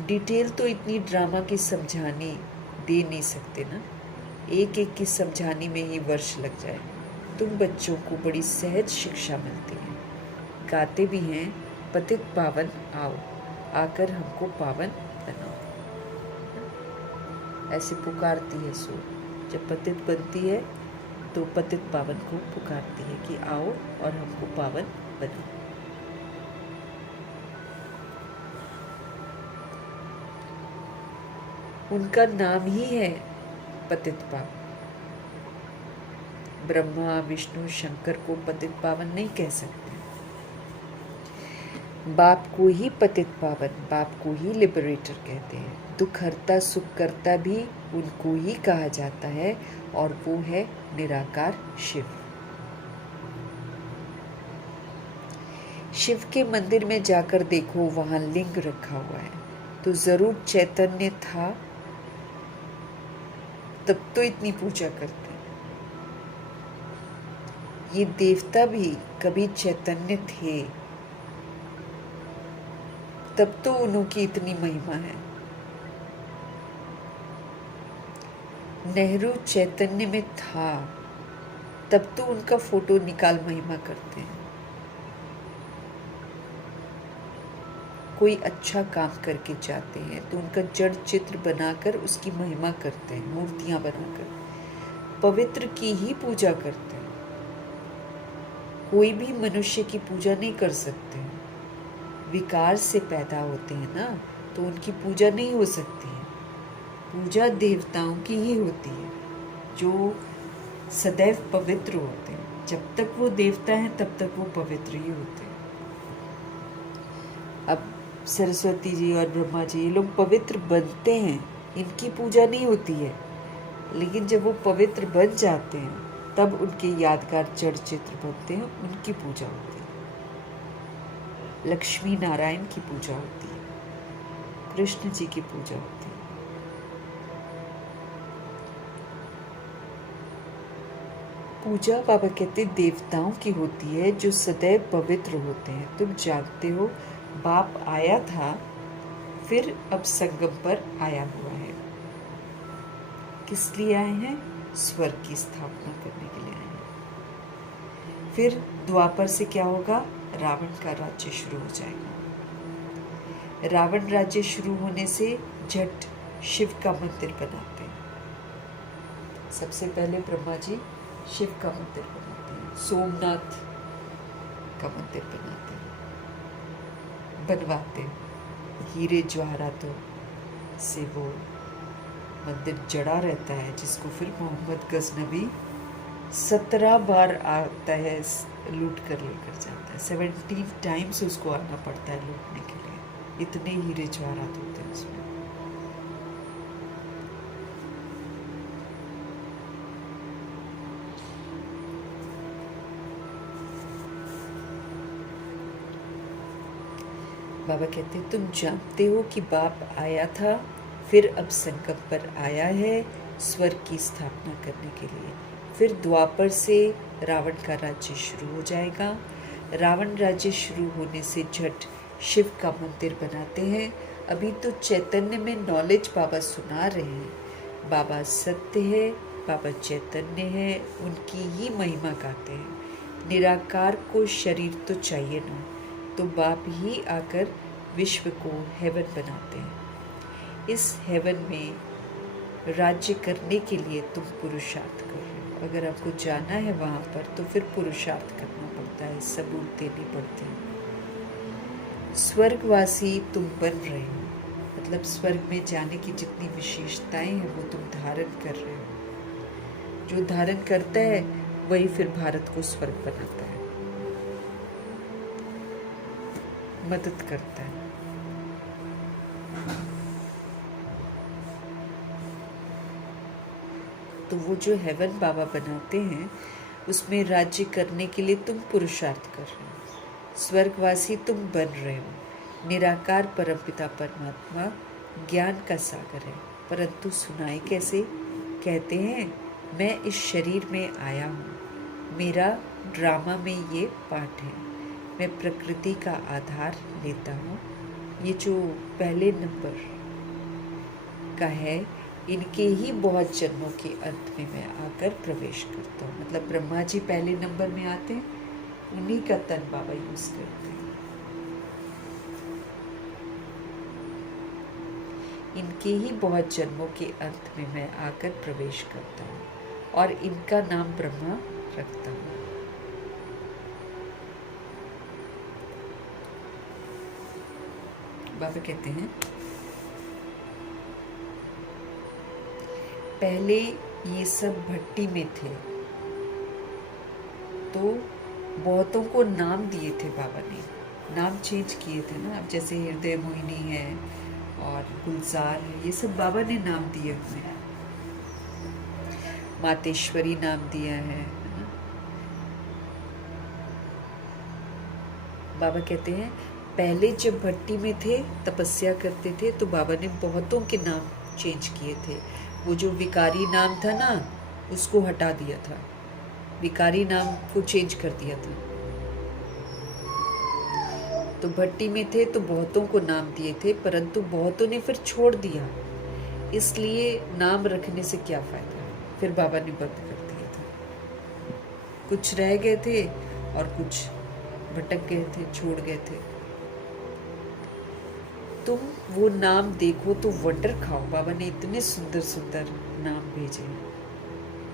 डिटेल तो इतनी ड्रामा की समझाने दे नहीं सकते ना, एक एक की समझाने में ही वर्ष लग जाए। तुम बच्चों को बड़ी सहज शिक्षा मिलती है। गाते भी हैं, पतित पावन आओ, आकर हमको पावन बनाओ, ऐसे पुकारती है सोल। जब पतित बनती है तो पतित पावन को पुकारती है कि आओ और हमको पावन बनाओ। उनका नाम ही है पतित पावन। ब्रह्मा विष्णु शंकर को पतित पावन नहीं कह सकते। बाप को ही पतित पावन, बाप को ही लिबरेटर कहते हैं। दुख हरता सुख करता भी उनको ही कहा जाता है, और वो है निराकार शिव। शिव के मंदिर में जाकर देखो, वहां लिंग रखा हुआ है, तो जरूर चैतन्य था, तब तो इतनी पूजा करते हैं। ये देवता भी कभी चैतन्य थे, तब तो उनकी इतनी महिमा है। नेहरू चैतन्य में था, तब तो उनका फोटो निकाल महिमा करते हैं। कोई अच्छा काम करके जाते हैं तो उनका जड़ चित्र बनाकर उसकी महिमा करते हैं, मूर्तियां बनाकर पवित्र की ही पूजा करते हैं। कोई भी मनुष्य की पूजा नहीं कर सकते, विकार से पैदा होते हैं ना, तो उनकी पूजा नहीं हो सकती है। पूजा देवताओं की ही होती है, जो सदैव पवित्र होते हैं। जब तक वो देवता हैं तब तक वो पवित्र ही होते हैं। अब सरस्वती जी और ब्रह्मा जी, ये लोग पवित्र बनते हैं, इनकी पूजा नहीं होती है, लेकिन जब वो पवित्र बन जाते हैं तब उनके यादगार जड़ चित्र बनते हैं, उनकी पूजा होती है। लक्ष्मी नारायण की पूजा होती है, कृष्ण जी की पूजा होती है। पूजा बाबा कहते देवताओं की होती है जो सदैव पवित्र होते हैं। तुम जानते हो बाप आया था, फिर अब संगम पर आया हुआ है। किस लिए आए हैं? स्वर्ग की स्थापना करने के लिए आए हैं। फिर द्वापर से क्या होगा? रावण का राज्य शुरू हो जाएगा। रावण राज्य शुरू होने से झट शिव का मंदिर बनाते हैं। सबसे पहले ब्रह्मा जी शिव का मंदिर बनाते हैं, सोमनाथ का मंदिर बनवाते हैं। हीरे जवाहरातों से वो मंदिर जड़ा रहता है, जिसको फिर मोहम्मद गजनबी 17 बार आता है, लूट कर लेकर जाता है। 17 टाइम्स उसको आना पड़ता है लूटने के लिए, इतने हीरे जवाहरात होते हैं उसमें। बाबा कहते हैं तुम जानते हो कि बाप आया था, फिर अब संगम पर आया है स्वर्ग की स्थापना करने के लिए। फिर द्वापर से रावण का राज्य शुरू हो जाएगा। रावण राज्य शुरू होने से झट शिव का मंदिर बनाते हैं। अभी तो चैतन्य में नॉलेज बाबा सुना रहे हैं। बाबा सत्य है, बाबा चैतन्य है, उनकी ही महिमा गाते हैं। निराकार को शरीर तो चाहिए ना, तो बाप ही आकर विश्व को हेवन बनाते हैं। इस हेवन में राज्य करने के लिए तुम पुरुषार्थ कर रहे हो। अगर आपको जाना है वहाँ पर तो फिर पुरुषार्थ करना पड़ता है, सबूत देने पड़ते हैं। स्वर्गवासी तुम बन रहे हो, मतलब स्वर्ग में जाने की जितनी विशेषताएं हैं वो तुम धारण कर रहे हो। जो धारण करता है वही फिर भारत को स्वर्ग बनाता है, मदद करता है। तो वो जो हेवन बाबा बनाते हैं उसमें राज्य करने के लिए तुम पुरुषार्थ कर रहे हो। स्वर्गवासी तुम बन रहे हो। निराकार परमपिता परमात्मा ज्ञान का सागर है, परंतु सुनाए कैसे? कहते हैं मैं इस शरीर में आया हूँ, मेरा ड्रामा में ये पाठ है, मैं प्रकृति का आधार लेता हूँ। ये जो पहले नंबर का है, इनके ही बहुत जन्मों के अंत में मैं आकर प्रवेश करता हूँ। मतलब ब्रह्मा जी पहले नंबर में आते हैं, उन्हीं का तन बाबा यूज करते हैं। इनके ही बहुत जन्मों के अंत में मैं आकर प्रवेश करता हूँ और इनका नाम ब्रह्मा रखता हूँ। बाबा कहते हैं पहले ये सब भट्टी में थे तो बहुतों को नाम दिए थे बाबा ने, नाम चेंज किए थे ना। अब जैसे हृदय मोहिनी है और गुलजार है, ये सब बाबा ने नाम दिए हुए हैं। मातेश्वरी नाम दिया है ना। बाबा कहते हैं पहले जब भट्टी में थे, तपस्या करते थे, तो बाबा ने बहुतों के नाम चेंज किए थे। वो जो विकारी नाम था ना, उसको हटा दिया था, विकारी नाम को चेंज कर दिया था। तो भट्टी में थे तो बहुतों को नाम दिए थे, परंतु बहुतों ने फिर छोड़ दिया, इसलिए नाम रखने से क्या फायदा। फिर बाबा ने बंद कर दिया था। कुछ रह गए थे और कुछ भटक गए थे, छोड़ गए थे। तुम वो नाम देखो तो वंडर खाओ। बाबा ने इतने सुंदर सुंदर नाम भेजे हैं।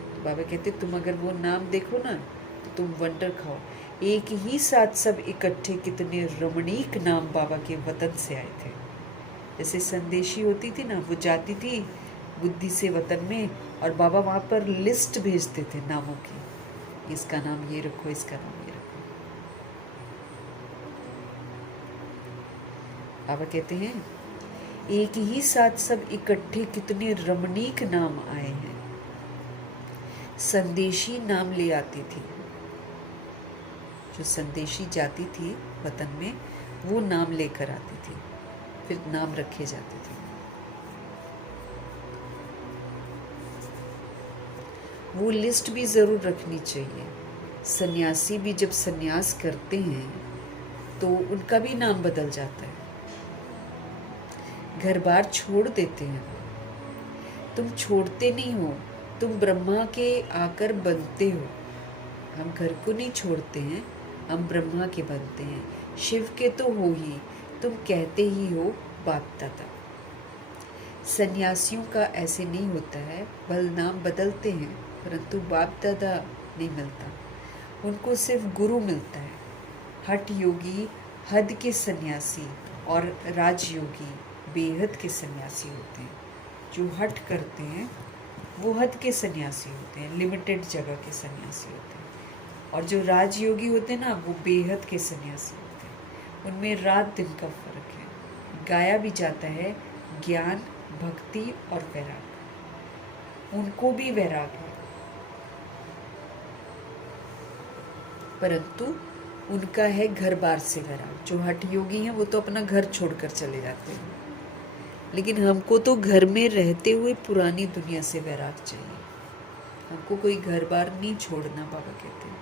तो बाबा कहते तुम अगर वो नाम देखो ना तो तुम वंडर खाओ। एक ही साथ सब इकट्ठे कितने रमणीक नाम बाबा के वतन से आए थे। जैसे संदेशी होती थी ना, वो जाती थी बुद्धि से वतन में और बाबा वहाँ पर लिस्ट भेजते थे नामों की, इसका नाम ये रखो, इसका नाम ये रखो। बाबा कहते हैं एक ही साथ सब इकट्ठे कितने रमणीक नाम आए हैं। संदेशी नाम ले आती थी, जो संदेशी जाती थी वतन में, वो नाम लेकर आती थी, फिर नाम रखे जाते थे। वो लिस्ट भी ज़रूर रखनी चाहिए। सन्यासी भी जब सन्यास करते हैं तो उनका भी नाम बदल जाता है, घर बार छोड़ देते हैं। तुम छोड़ते नहीं हो, तुम ब्रह्मा के आकर बनते हो। हम घर को नहीं छोड़ते हैं, हम ब्रह्मा के बनते हैं, शिव के तो हो ही, तुम कहते ही हो बाप दादा। सन्यासियों का ऐसे नहीं होता है, भल नाम बदलते हैं परंतु बाप दादा नहीं मिलता, उनको सिर्फ गुरु मिलता है। हठ योगी हद के सन्यासी और राजयोगी बेहद के सन्यासी होते हैं। जो हठ करते हैं वो हद के सन्यासी होते हैं, लिमिटेड जगह के सन्यासी होते हैं। और जो राजयोगी होते हैं ना, वो बेहद के सन्यासी होते हैं। उनमें रात दिन का फर्क है। गाया भी जाता है ज्ञान, भक्ति और वैराग। उनको भी वैराग है, परंतु उनका है घर बार से वैराग। जो हठ योगी हैं वो तो अपना घर छोड़कर चले जाते हैं, लेकिन हमको तो घर में रहते हुए पुरानी दुनिया से वैराग चाहिए। हमको कोई घर बार नहीं छोड़ना, बाबा कहते हैं।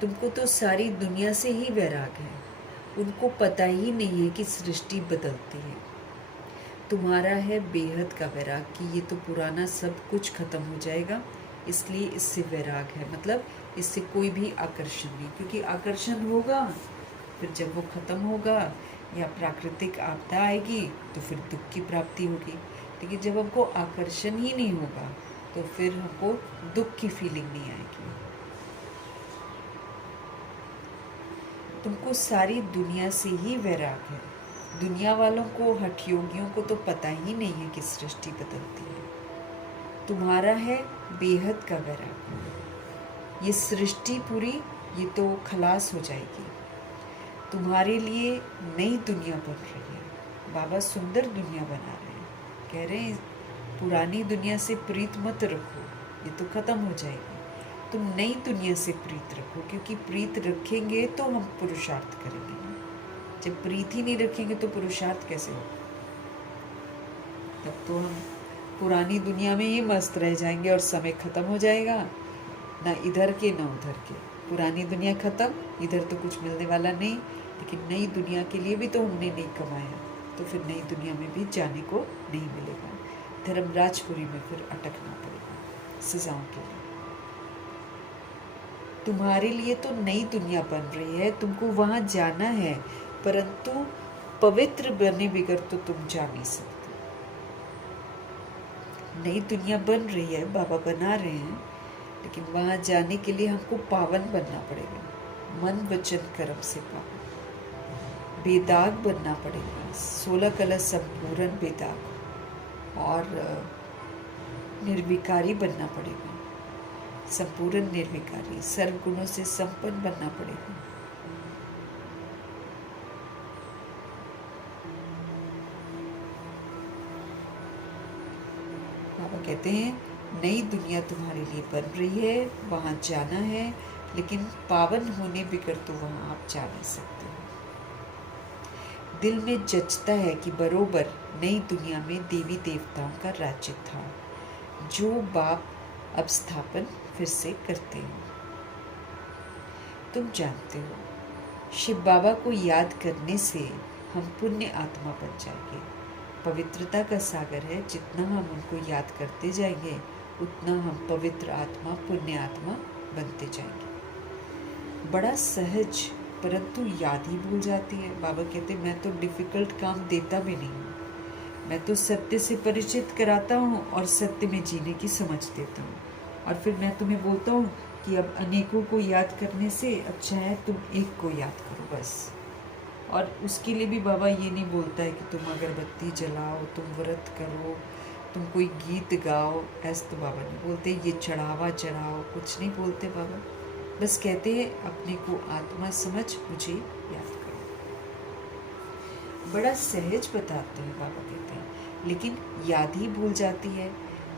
तुमको तो सारी दुनिया से ही वैराग है। उनको पता ही नहीं है कि सृष्टि बदलती है। तुम्हारा है बेहद का वैराग कि ये तो पुराना सब कुछ खत्म हो जाएगा, इसलिए इससे वैराग है। मतलब इससे कोई भी आकर्षण नहीं, क्योंकि आकर्षण होगा फिर जब वो खत्म होगा या प्राकृतिक आपदा आएगी तो फिर दुख की प्राप्ति होगी। लेकिन जब हमको आकर्षण ही नहीं होगा तो फिर हमको दुख की फीलिंग नहीं आएगी। तुमको सारी दुनिया से ही वैराग है। दुनिया वालों को, हठ योगियों को तो पता ही नहीं है कि सृष्टि बदलती है। तुम्हारा है बेहद का वैराग। ये सृष्टि पूरी, ये तो खलास हो जाएगी। तुम्हारे लिए नई दुनिया बन रही है। बाबा सुंदर दुनिया बना रहे हैं। कह रहे हैं पुरानी दुनिया से प्रीत मत रखो, ये तो खत्म हो जाएगी। तुम नई दुनिया से प्रीत रखो, क्योंकि प्रीत रखेंगे तो हम पुरुषार्थ करेंगे। जब प्रीत ही नहीं रखेंगे तो पुरुषार्थ कैसे होगा? तब तो हम पुरानी दुनिया में ही मस्त रह जाएंगे और समय खत्म हो जाएगा, ना इधर के ना उधर के। पुरानी दुनिया खत्म, इधर तो कुछ मिलने वाला नहीं। लेकिन नई दुनिया के लिए भी तो हमने नहीं कमाया, तो फिर नई दुनिया में भी जाने को नहीं मिलेगा। धर्मराजपुरी में फिर अटकना पड़ेगा सजाओं के लिए। तुम्हारे लिए तो नई दुनिया बन रही है, तुमको वहाँ जाना है, परंतु पवित्र बने बगैर तो तुम जा नहीं सकते। नई दुनिया बन रही है, बाबा बना रहे हैं, लेकिन वहाँ जाने के लिए हमको पावन बनना पड़ेगा। मन वचन कर्म से पावन, बेदाग बनना पड़ेगा। 16 कलश संपूर्ण बेदाग और निर्विकारी बनना पड़ेगा। संपूर्ण निर्विकारी, सर्व गुणों से संपन्न बनना पड़ेगा। बाबा कहते हैं नई दुनिया तुम्हारे लिए बन रही है, वहाँ जाना है, लेकिन पावन होने बिगड़ तो वहाँ आप जा नहीं सकते हो। दिल में जचता है कि बरोबर नई दुनिया में देवी देवताओं का राज्य था, जो बाप अब स्थापन फिर से करते हैं। तुम जानते हो, शिव बाबा को याद करने से हम पुण्य आत्मा बन जाएंगे। पवित्रता का सागर है, जितना हम उनको याद करते जाएंगे उतना हम पवित्र आत्मा, पुण्य आत्मा बनते जाएंगे। बड़ा सहज, परंतु याद ही भूल जाती है। बाबा कहते मैं तो डिफिकल्ट काम देता भी नहीं हूँ, मैं तो सत्य से परिचित कराता हूँ और सत्य में जीने की समझ देता हूँ। और फिर मैं तुम्हें बोलता हूँ कि अब अनेकों को याद करने से अच्छा है तुम एक को याद करो बस। और उसके लिए भी बाबा ये नहीं बोलता है कि तुम अगरबत्ती जलाओ, तुम व्रत करो, तुम कोई गीत गाओ, ऐसा तो बाबा नहीं बोलते। ये चढ़ावा चढ़ाओ, कुछ नहीं बोलते बाबा। बस कहते हैं अपने को आत्मा समझ मुझे याद करो। बड़ा सहज बताते हैं बाबा कहते हैं, लेकिन याद ही भूल जाती है।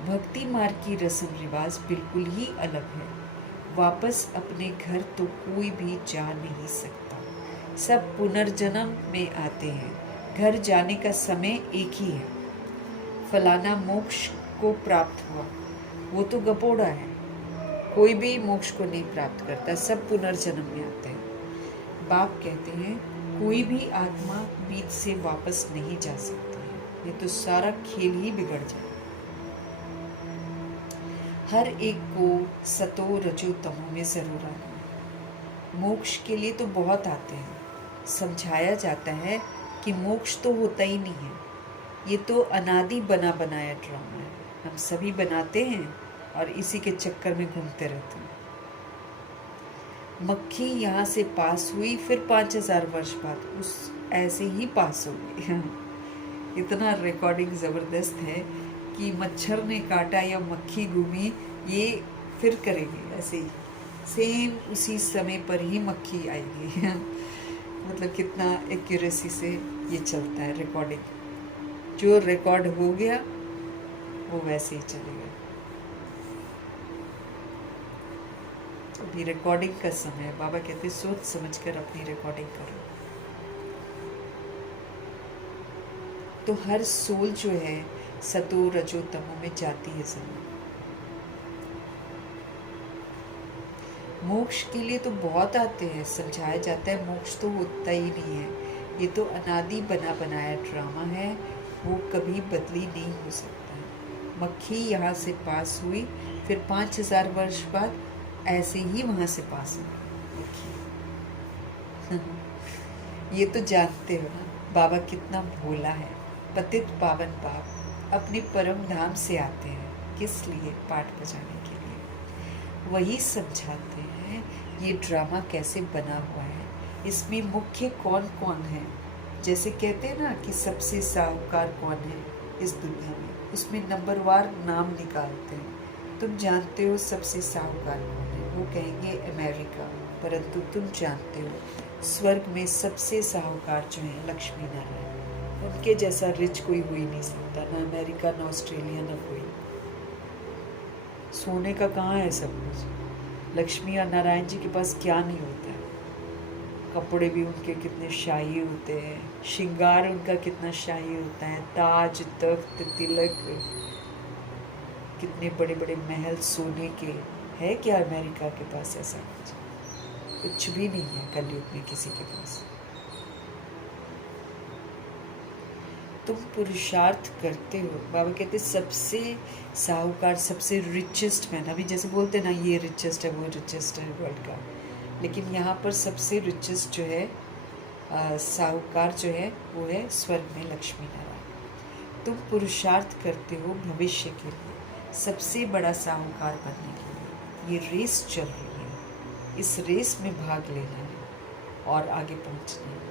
भक्ति मार्ग की रस्म रिवाज बिल्कुल ही अलग है। वापस अपने घर तो कोई भी जा नहीं सकता, सब पुनर्जन्म में आते हैं। घर जाने का समय एक ही है। फलाना मोक्ष को प्राप्त हुआ, वो तो गपोड़ा है, कोई भी मोक्ष को नहीं प्राप्त करता, सब पुनर्जन्म में आते हैं। बाप कहते हैं कोई भी आत्मा बीच से वापस नहीं जा सकती है, ये तो सारा खेल ही बिगड़ जाए। हर एक को सतो रजो तमो में जरूर आना है। मोक्ष के लिए तो बहुत आते हैं, समझाया जाता है कि मोक्ष तो होता ही नहीं है, ये तो अनादि बना बनाया ड्रामा है, हम सभी बनाते हैं और इसी के चक्कर में घूमते रहते हैं। मक्खी यहाँ से पास हुई, फिर 5000 वर्ष बाद उस ऐसे ही पास हो गई। इतना रिकॉर्डिंग ज़बरदस्त है कि मच्छर ने काटा या मक्खी घूमी, ये फिर करेगी ऐसे ही, सेम उसी समय पर ही मक्खी आएगी। मतलब कितना एक्यूरेसी से ये चलता है रिकॉर्डिंग, जो रिकॉर्ड हो गया वो वैसे ही चलेगा। अभी रिकॉर्डिंग का समय है, बाबा कहते सोच समझकर अपनी रिकॉर्डिंग करो। तो हर सोल जो है सतो रजो तमो में जाती है जरूर। मोक्ष के लिए तो बहुत आते हैं, समझाया जाता है मोक्ष तो होता ही नहीं है, ये तो अनादि बना बनाया ड्रामा है, वो कभी बदली नहीं हो सकता। मक्खी यहाँ से पास हुई, फिर 5000 वर्ष बाद ऐसे ही वहाँ से पास हुई मक्खी। ये तो जानते हो ना बाबा कितना भोला है। पतित पावन बाप अपने परम धाम से आते हैं, किस लिए? पाठ बजाने के लिए। वही समझाते हैं ये ड्रामा कैसे बना हुआ है, इसमें मुख्य कौन कौन है। जैसे कहते हैं ना कि सबसे साहूकार कौन है इस दुनिया में, उसमें नंबरवार नाम निकालते हैं। तुम जानते हो सबसे साहूकार कौन है? वो कहेंगे अमेरिका। परंतु तुम जानते हो स्वर्ग में सबसे साहूकार जो है लक्ष्मी नारायण, उनके जैसा रिच कोई हो ही नहीं सकता, ना अमेरिका ना ऑस्ट्रेलिया ना कोई। सोने का कहाँ है सब कुछ, लक्ष्मी और नारायण जी के पास क्या नहीं होता है। कपड़े भी उनके कितने शाही होते हैं, श्रृंगार उनका कितना शाही होता है, ताज तख्त तिलक, कितने बड़े बड़े महल सोने के। है क्या अमेरिका के पास ऐसा कुछ भी नहीं है कलयुग में किसी के पास। तुम पुरुषार्थ करते हो, बाबा कहते सबसे साहूकार, सबसे रिचेस्ट मैन। अभी जैसे बोलते ना ये रिचेस्ट है वो रिचेस्ट है वर्ल्ड का, लेकिन यहाँ पर सबसे रिचेस्ट जो है साहूकार जो है वो है स्वर्ग में लक्ष्मी नारायण। तुम पुरुषार्थ करते हो भविष्य के लिए, सबसे बड़ा साहूकार बनने के लिए। ये रेस चल रही है, इस रेस में भाग लेना है और आगे पहुँचना है।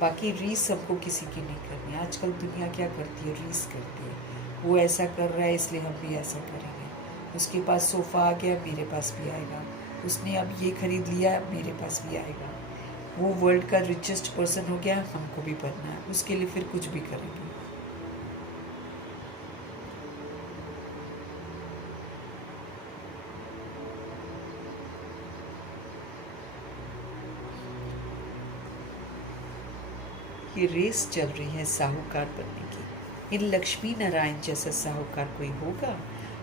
बाकी रीस हमको किसी की नहीं करनी। आजकल दुनिया क्या करती है, रीस करती है। वो ऐसा कर रहा है इसलिए हम भी ऐसा करेंगे, उसके पास सोफ़ा आ गया मेरे पास भी आएगा, उसने अब ये खरीद लिया मेरे पास भी आएगा, वो वर्ल्ड का रिचेस्ट पर्सन हो गया हमको भी बनना है, उसके लिए फिर कुछ भी करेंगे। ये रेस चल रही है साहूकार बनने की। इन लक्ष्मी नारायण जैसा साहूकार कोई होगा?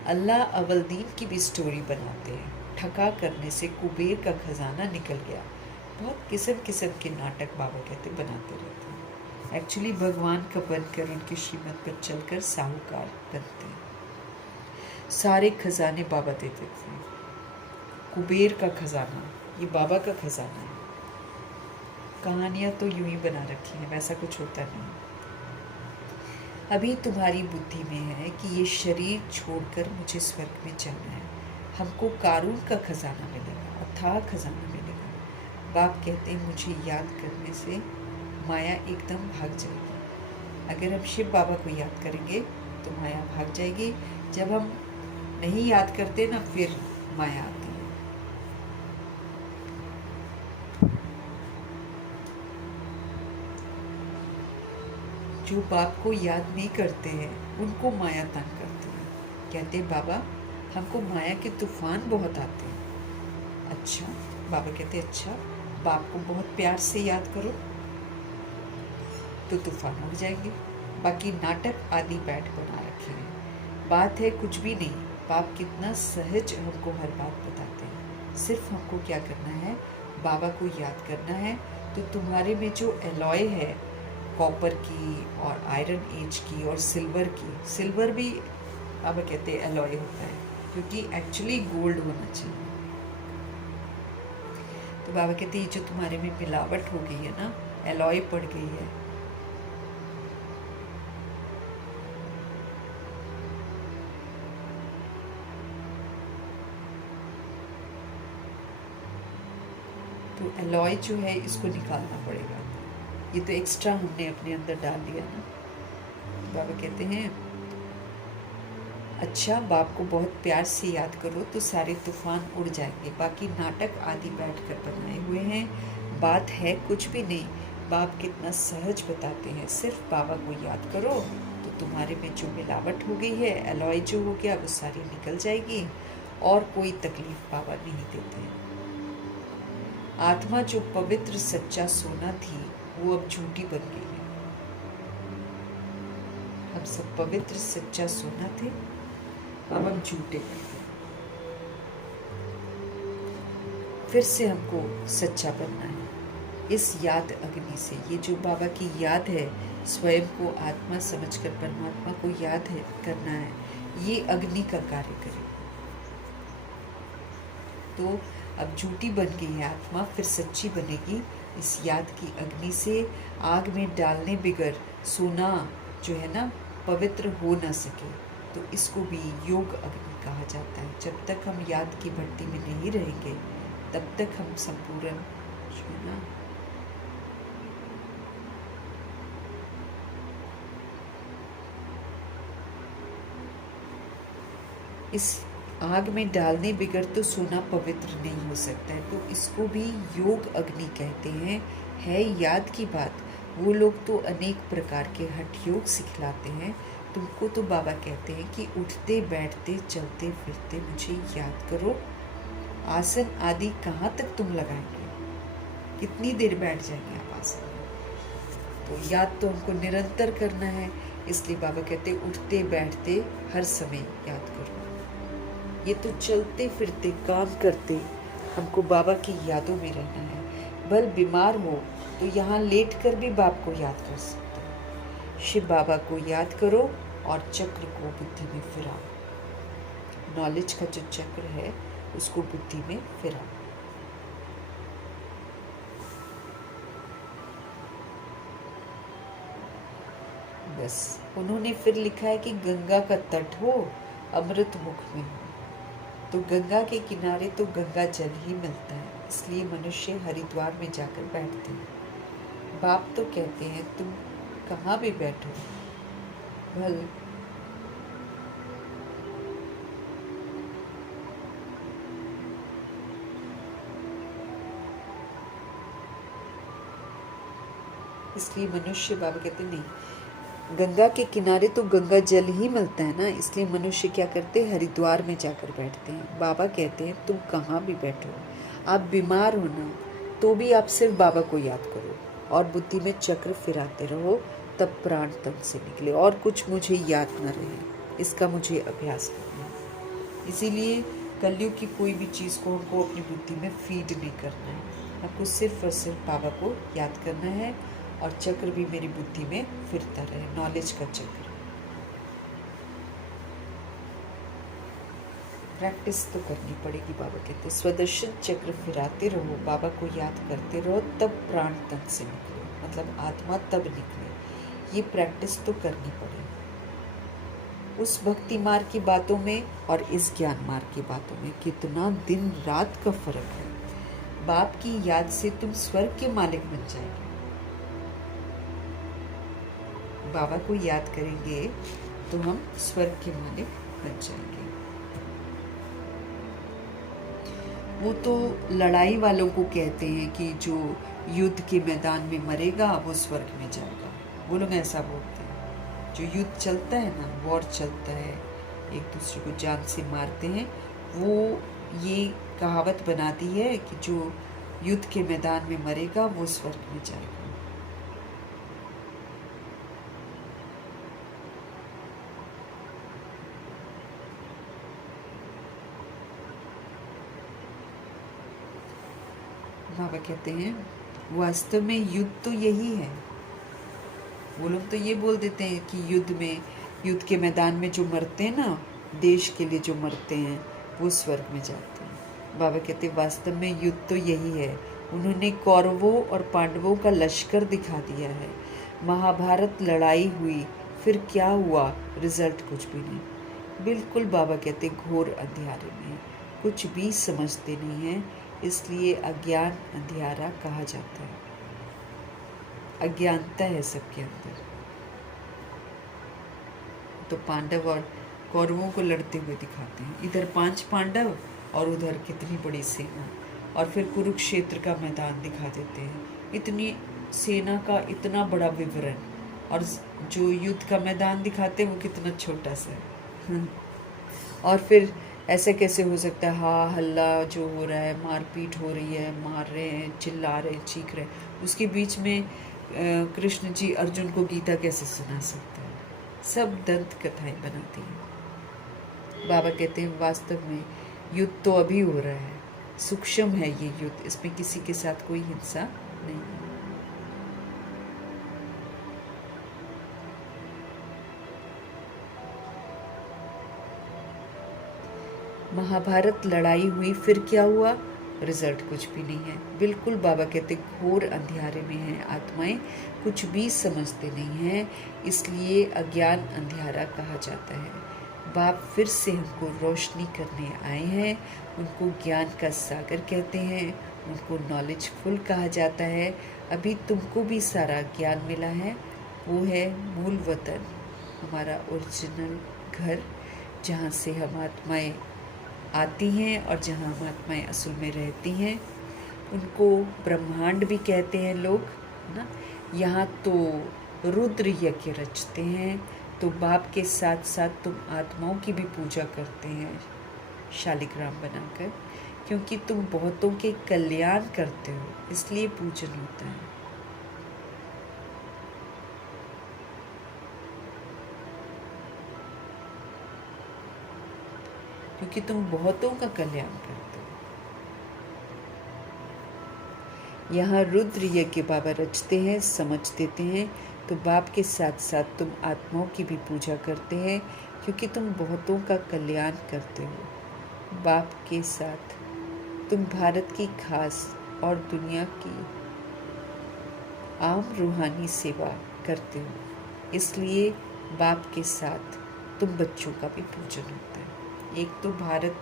अल्लाह अवलदीन की भी स्टोरी बनाते हैं, ठगा करने से कुबेर का खजाना निकल गया। बहुत किस्म किस्म के नाटक बाबा कहते बनाते रहते हैं। एक्चुअली भगवान का बनकर उनकी श्रीमत पर चलकर साहूकार बनते हैं। सारे खजाने बाबा देते थे। कुबेर का खजाना ये बाबा का खजाना है। कहानियाँ तो यूं ही बना रखी हैं, वैसा कुछ होता नहीं। अभी तुम्हारी बुद्धि में है कि ये शरीर छोड़कर मुझे स्वर्ग में जाना है। हमको कारून का खजाना मिलेगा, अथाह खजाना मिलेगा। बाप कहते हैं मुझे याद करने से माया एकदम भाग जाएगी। अगर हम शिव बाबा को याद करेंगे तो माया भाग जाएगी। जब हम नहीं याद करते ना फिर माया आती है। जो बाप को याद नहीं करते हैं उनको माया तंग करती है। कहते हैं बाबा हमको माया के तूफान बहुत आते हैं। अच्छा, बाबा कहते हैं अच्छा, बाप को बहुत प्यार से याद करो तो तूफान उड़ जाएंगे। बाकी नाटक आदि बैठ बना रखे हैं। बात है कुछ भी नहीं, बाप कितना सहज हमको हर बात बताते हैं। सिर्फ हमको क्या करना है, बाबा को याद करना है। तो तुम्हारे में जो एलॉय है, कॉपर की और आयरन एज की और सिल्वर की, सिल्वर भी बाबा कहते हैं एलॉय होता है, क्योंकि एक्चुअली गोल्ड होना चाहिए। तो बाबा कहते हैं ये जो तुम्हारे में मिलावट हो गई है ना, एलॉय पड़ गई है, तो एलॉय जो है इसको निकालना पड़ेगा। ये तो एक्स्ट्रा हमने अपने अंदर डाल दिया ना। तो बाबा कहते हैं अच्छा, बाप को बहुत प्यार से याद करो तो सारे तूफान उड़ जाएंगे। बाकी नाटक आदि बैठ कर बनाए हुए हैं, बात है कुछ भी नहीं। बाप कितना सहज बताते हैं, सिर्फ बाबा को याद करो तो तुम्हारे में जो मिलावट हो गई है, एलॉय जो हो गया, वो सारी निकल जाएगी और कोई तकलीफ बाबा नहीं देते हैं। आत्मा जो पवित्र सच्चा सोना थी वो अब झूठी बन गई है। हम सब पवित्र सच्चा सोना थे, अब हम झूठे बन गए। फिर से हमको सच्चा बनना है इस याद अग्नि से। ये जो बाबा की याद है, स्वयं को आत्मा समझकर परमात्मा को याद है करना है, ये अग्नि का कार्य करे। तो अब झूठी बन गई है आत्मा, फिर सच्ची बनेगी इस याद की अग्नि से। आग में डालने बिगर सोना जो है ना पवित्र हो ना सके, तो इसको भी योग अग्नि कहा जाता है। जब तक हम याद की भट्टी में नहीं रहेंगे, तब तक हम संपूर्ण जो है ना इस आग में डालने बिगर तो सोना पवित्र नहीं हो सकता है। तो इसको भी योग अग्नि कहते हैं। है याद की बात, वो लोग तो अनेक प्रकार के हठ योग सिखलाते हैं। तुमको तो बाबा कहते हैं कि उठते बैठते चलते फिरते मुझे याद करो। आसन आदि कहाँ तक तुम लगाएंगे, कितनी देर बैठ जाएंगे आप आसन में? तो याद तो हमको निरंतर करना है, इसलिए बाबा कहते हैं उठते बैठते हर समय याद करो। ये तो चलते फिरते काम करते हमको बाबा की यादों में रहना है। भल बीमार हो तो यहाँ लेट कर भी बाप को याद कर सकते हो। शिव बाबा को याद करो और चक्र को बुद्धि में फिराओ। नॉलेज का जो चक्र है उसको बुद्धि में फिराओ। बस उन्होंने फिर लिखा है कि गंगा का तट हो, अमृत मुख में हो। तो गंगा के किनारे तो गंगा जल ही मिलता है, इसलिए मनुष्य हरिद्वार में जाकर बैठते हैं। बाप तो कहते हैं तुम कहाँ भी बैठो, भल इसलिए मनुष्य, बाबा कहते नहीं, गंगा के किनारे तो गंगा जल ही मिलता है ना, इसलिए मनुष्य क्या करते हैं, हरिद्वार में जाकर बैठते हैं। बाबा कहते हैं तुम कहाँ भी बैठो, आप बीमार हो ना तो भी आप सिर्फ बाबा को याद करो और बुद्धि में चक्र फिराते रहो, तब प्राण तन से निकले और कुछ मुझे याद न रहे। इसका मुझे अभ्यास करना है। इसीलिए कलयुग की कोई भी चीज़ को हमको अपनी बुद्धि में फीड नहीं करना है, हमको सिर्फ और सिर्फ बाबा को याद करना है और चक्र भी मेरी बुद्धि में फिरता रहे, नॉलेज का चक्र। प्रैक्टिस तो करनी पड़ेगी। बाबा कहते स्वदर्शन चक्र फिराते रहो, बाबा को याद करते रहो, तब प्राण तन से निकले, मतलब आत्मा तब निकले। ये प्रैक्टिस तो करनी पड़ेगी। उस भक्ति मार्ग की बातों में और इस ज्ञान मार्ग की बातों में कितना दिन रात का फर्क है। बाप की याद से तुम स्वर्ग के मालिक बन जाएंगे। बाबा को याद करेंगे तो हम स्वर्ग के मालिक बन जाएंगे। वो तो लड़ाई वालों को कहते हैं कि जो युद्ध के मैदान में मरेगा वो स्वर्ग में जाएगा। वो लोग ऐसा बोलते हैं। जो युद्ध चलता है ना, वॉर चलता है, एक दूसरे को जान से मारते हैं, वो ये कहावत बना दी है कि जो युद्ध के मैदान में मरेगा वो स्वर्ग में जाएगा। बाबा कहते हैं वास्तव में युद्ध तो यही है। वो लोग तो ये बोल देते हैं कि युद्ध के मैदान में जो मरते हैं ना, देश के लिए जो मरते हैं वो स्वर्ग में जाते हैं। बाबा कहते हैं वास्तव में युद्ध तो यही है। उन्होंने कौरवों और पांडवों का लश्कर दिखा दिया है। महाभारत लड़ाई हुई, फिर क्या हुआ? रिजल्ट कुछ भी नहीं। बिल्कुल बाबा कहते घोर अंधियारे में, कुछ भी समझते नहीं हैं, इसलिए अज्ञान अंधियारा कहा जाता है। अज्ञानता है सबके अंदर। तो पांडव और कौरवों को लड़ते हुए दिखाते हैं, इधर 5 पांडव और उधर कितनी बड़ी सेना, और फिर कुरुक्षेत्र का मैदान दिखा देते हैं, इतनी सेना का इतना बड़ा विवरण, और जो युद्ध का मैदान दिखाते हैं वो कितना छोटा सा है। और फिर ऐसे कैसे हो सकता है? हाँ, हल्ला जो हो रहा है, मारपीट हो रही है, मार रहे हैं, चिल्ला रहे हैं, चीख रहे हैं, उसके बीच में कृष्ण जी अर्जुन को गीता कैसे सुना सकते हैं? सब दंत कथाएं बनाती हैं। बाबा कहते हैं वास्तव में युद्ध तो अभी हो रहा है, सूक्ष्म है ये युद्ध, इसमें किसी के साथ कोई हिंसा नहीं है। महाभारत लड़ाई हुई, फिर क्या हुआ? रिजल्ट कुछ भी नहीं है। बिल्कुल बाबा कहते घोर अंधियारे में हैं आत्माएं, कुछ भी समझते नहीं हैं, इसलिए अज्ञान अंधियारा कहा जाता है। बाप फिर से हमको रोशनी करने आए हैं। उनको ज्ञान का सागर कहते हैं, उनको नॉलेजफुल कहा जाता है। अभी तुमको भी सारा ज्ञान मिला है, वो है मूल वतन, हमारा ओरिजिनल घर, जहाँ से हम आत्माएं आती हैं और जहाँ हम आत्माएं असल में रहती हैं। उनको ब्रह्मांड भी कहते हैं लोग, ना। यहाँ तो रुद्र यज्ञ रचते हैं, तो बाप के साथ साथ तुम आत्माओं की भी पूजा करते हैं शालिग्राम बनाकर, क्योंकि तुम बहुतों के कल्याण करते हो, इसलिए पूजन होता है। क्योंकि तुम बहुतों का कल्याण करते हो। यहाँ रुद्र यज्ञ बाबा रचते हैं, समझ देते हैं, तो बाप के साथ साथ तुम आत्माओं की भी पूजा करते हैं, क्योंकि तुम बहुतों का कल्याण करते हो। बाप के साथ तुम भारत की खास और दुनिया की आम रूहानी सेवा करते हो, इसलिए बाप के साथ तुम बच्चों का भी पूजन होता है। एक तो भारत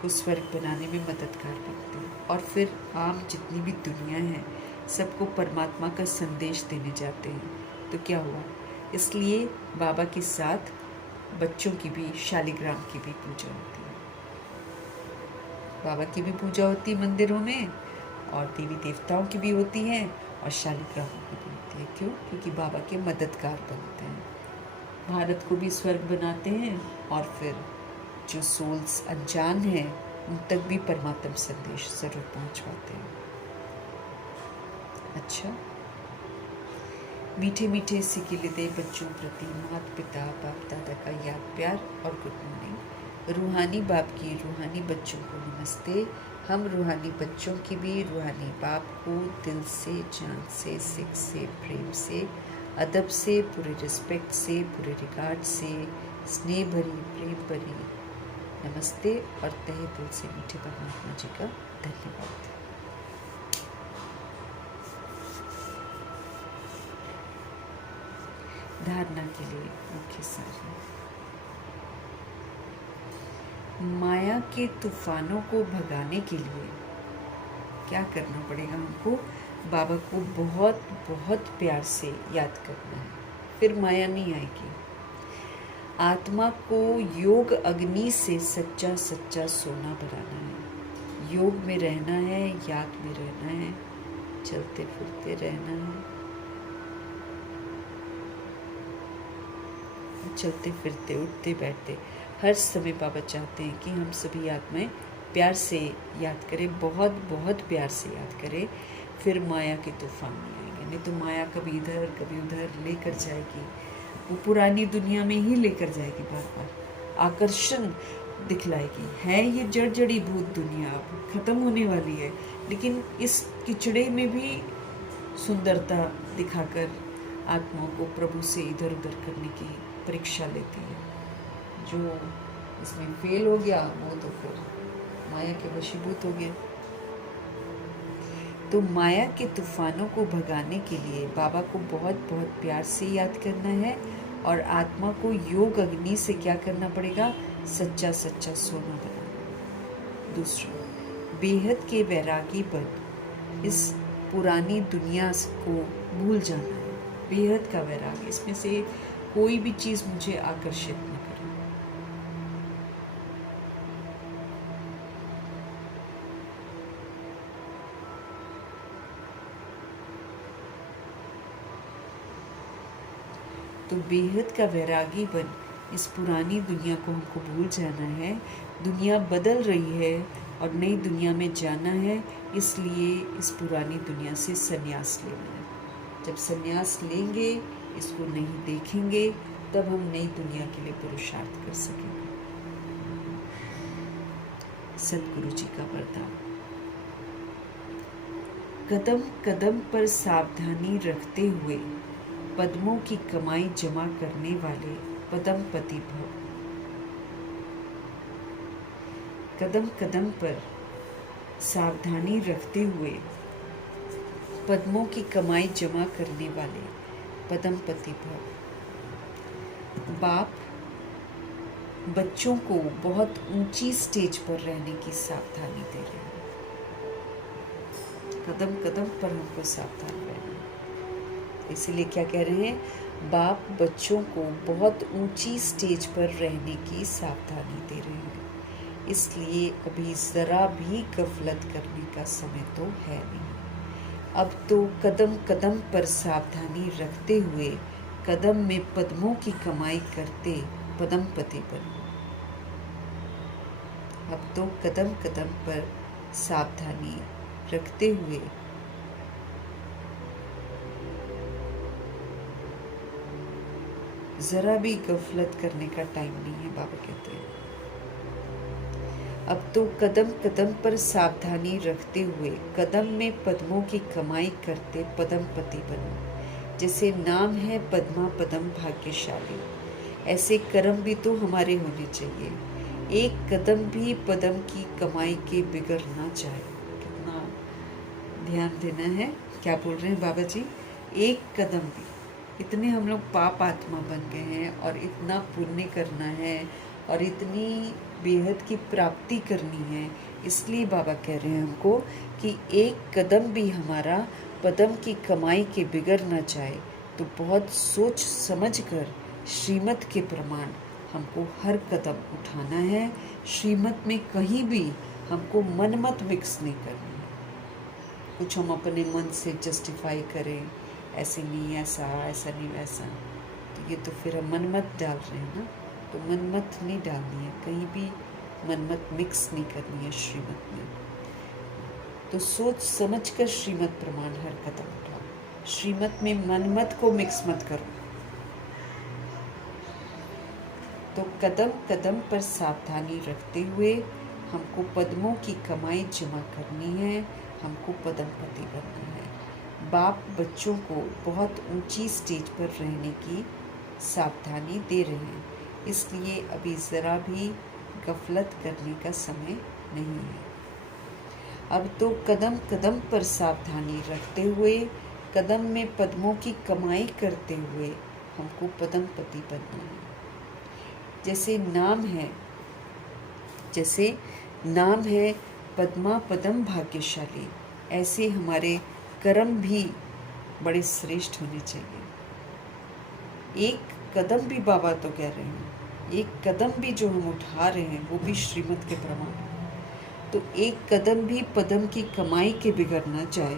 को स्वर्ग बनाने में मददगार बनते हैं, और फिर आम जितनी भी दुनिया है सबको परमात्मा का संदेश देने जाते हैं। तो क्या हुआ? इसलिए बाबा के साथ बच्चों की भी, शालिग्राम की भी पूजा होती है। बाबा की भी पूजा होती है मंदिरों में, और देवी देवताओं की भी होती है, और शालिग्रामों की भी होती है। क्यों? क्योंकि बाबा के मददगार बनते हैं, भारत को भी स्वर्ग बनाते हैं, और फिर जो सोल्स अनजान हैं उन तक भी परमात्मा संदेश जरूर पहुंचवाते हैं। अच्छा, मीठे मीठे सिकिलदे बच्चों प्रति माता पिता बाप दादा का याद प्यार और गुड मॉर्निंग। रूहानी बाप की रूहानी बच्चों को नमस्ते। हम रूहानी बच्चों की भी रूहानी बाप को दिल से, जान से, सिख से, प्रेम से, अदब से, पूरे रिस्पेक्ट से, पूरे रिगार्ड से, स्नेह भरी, प्रेम भरी नमस्ते, और तहे दिल से मीठे परमात्मा जी का धन्यवाद। धारणा के लिए मुख्य सार, माया के तूफानों को भगाने के लिए क्या करना पड़ेगा? हमको बाबा को बहुत बहुत प्यार से याद करना है, फिर माया नहीं आएगी। आत्मा को योग अग्नि से सच्चा सच्चा सोना बनाना है। योग में रहना है, याद में रहना है, चलते फिरते रहना है, चलते फिरते, उठते बैठते, हर समय बाबा चाहते हैं कि हम सभी आत्माएं प्यार से याद करें, बहुत बहुत प्यार से याद करें, फिर माया के तूफान नहीं आएंगे। नहीं तो माया कभी इधर कभी उधर लेकर जाएगी, वो पुरानी दुनिया में ही लेकर जाएगी बार बार। आकर्षण दिखलाएगी। है ये जड़ जड़ी भूत दुनिया अब खत्म होने वाली है, लेकिन इस किचड़े में भी सुंदरता दिखाकर आत्माओं को प्रभु से इधर उधर करने की परीक्षा लेती है। जो इसमें फेल हो गया वो तो फिर माया के वशीभूत हो गया। तो माया के तूफानों को भगाने के लिए बाबा को बहुत बहुत प्यार से याद करना है और आत्मा को योग अग्नि से क्या करना पड़ेगा? सच्चा सच्चा सोना बनाना। दूसरा, बेहद के वैरागी बन इस पुरानी दुनिया को भूल जाना है। बेहद का वैराग, इसमें से कोई भी चीज़ मुझे आकर्षित न करे। तो बेहद का वैरागी बन इस पुरानी दुनिया को हमको भूल जाना है। दुनिया बदल रही है और नई दुनिया में जाना है, इसलिए इस पुरानी दुनिया से संन्यास लेना है। जब संन्यास लेंगे, इसको नहीं देखेंगे, तब हम नई दुनिया के लिए पुरुषार्थ कर सकेंगे। सतगुरु जी का वरदान। कदम कदम पर सावधानी रखते हुए पद्मों की कमाई जमा करने वाले पद्मपति भव। कदम कदम पर सावधानी रखते हुए पद्मों की कमाई जमा करने वाले पद्मपति भव। बाप बच्चों को बहुत ऊंची स्टेज पर रहने की सावधानी दे रहे हैं। कदम कदम पर हमको सावधान रहना है। इसीलिए क्या कह रहे हैं? बाप बच्चों को बहुत ऊंची स्टेज पर रहने की सावधानी दे रहे हैं। इसलिए अभी ज़रा भी गफलत करने का समय तो है नहीं। अब तो कदम कदम पर सावधानी रखते हुए कदम में पद्मों की कमाई करते पद्मपति बनो। अब तो कदम कदम पर सावधानी रखते हुए जरा भी गफलत करने का टाइम नहीं है, बाबा कहते हैं। अब तो कदम कदम पर सावधानी रखते हुए कदम में पद्मों की कमाई करते पद्मपति बनो। जैसे नाम है पद्मा पदम भाग्यशाली, ऐसे कर्म भी तो हमारे होने चाहिए। एक कदम भी पदम की कमाई के बिगड़ ना जाए। कितना ध्यान देना है। क्या बोल रहे हैं बाबा जी? एक कदम भी। इतने हम लोग पाप आत्मा बन गए हैं और इतना पुण्य करना है और इतनी बेहद की प्राप्ति करनी है। इसलिए बाबा कह रहे हैं हमको कि एक कदम भी हमारा पदम की कमाई के बिगड़ ना जाए, तो बहुत सोच समझ कर श्रीमत के प्रमाण हमको हर कदम उठाना है। श्रीमत में कहीं भी हमको मनमत मिक्स नहीं करना है। कुछ हम अपने मन से जस्टिफाई करें, ऐसे नहीं ऐसा, ऐसा नहीं वैसा, तो ये तो फिर हम मनमत डाल रहे हैं ना। तो मनमत नहीं डालनी है, कहीं भी मनमत मिक्स नहीं करनी है श्रीमत में। तो सोच समझ कर श्रीमत प्रमाण हर कदम उठाओ। श्रीमत में मनमत को मिक्स मत करो। तो कदम कदम पर सावधानी रखते हुए हमको पद्मों की कमाई जमा करनी है, हमको पद्मपति बनना है। बाप बच्चों को बहुत ऊंची स्टेज पर रहने की सावधानी दे रहे हैं, इसलिए अभी ज़रा भी गफलत करने का समय नहीं है। अब तो कदम कदम पर सावधानी रखते हुए कदम में पद्मों की कमाई करते हुए हमको पद्मपति बनना है। जैसे नाम है पद्मा पदम भाग्यशाली, ऐसे हमारे कर्म भी बड़े श्रेष्ठ होने चाहिए। एक कदम भी बाबा तो कह रहे हैं, एक कदम भी जो हम उठा रहे हैं वो भी श्रीमत के प्रमाण। तो एक कदम भी पदम की कमाई के बिगड़ ना जाए,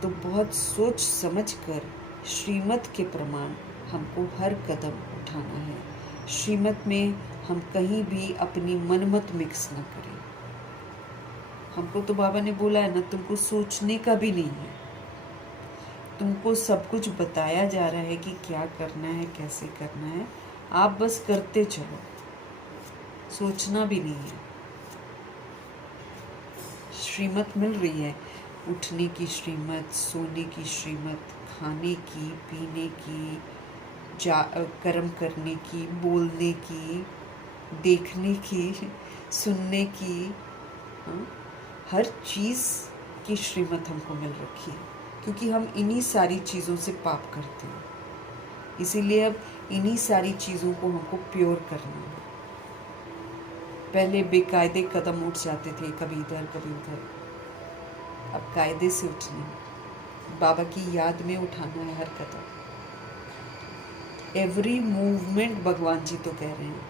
तो बहुत सोच समझ कर श्रीमत के प्रमाण हमको हर कदम उठाना है। श्रीमत में हम कहीं भी अपनी मनमत मिक्स न करें। हमको तो बाबा ने बोला है ना, तुमको सोचने का भी नहीं है। तुमको सब कुछ बताया जा रहा है कि क्या करना है, कैसे करना है, आप बस करते चलो। सोचना भी नहीं है। श्रीमत मिल रही है, उठने की श्रीमत, सोने की श्रीमत, खाने की, पीने की, कर्म करने की, बोलने की, देखने की, सुनने की, हाँ, हर चीज़ की श्रीमत हमको मिल रखी है, क्योंकि हम इन्हीं सारी चीज़ों से पाप करते हैं। इसीलिए अब इन्हीं सारी चीज़ों को हमको प्योर करना है। पहले बेकायदे कदम उठ जाते थे, कभी इधर कभी उधर, अब कायदे से उठने हैं। बाबा की याद में उठाना है हर कदम। एवरी मूवमेंट, भगवान जी तो कह रहे हैं,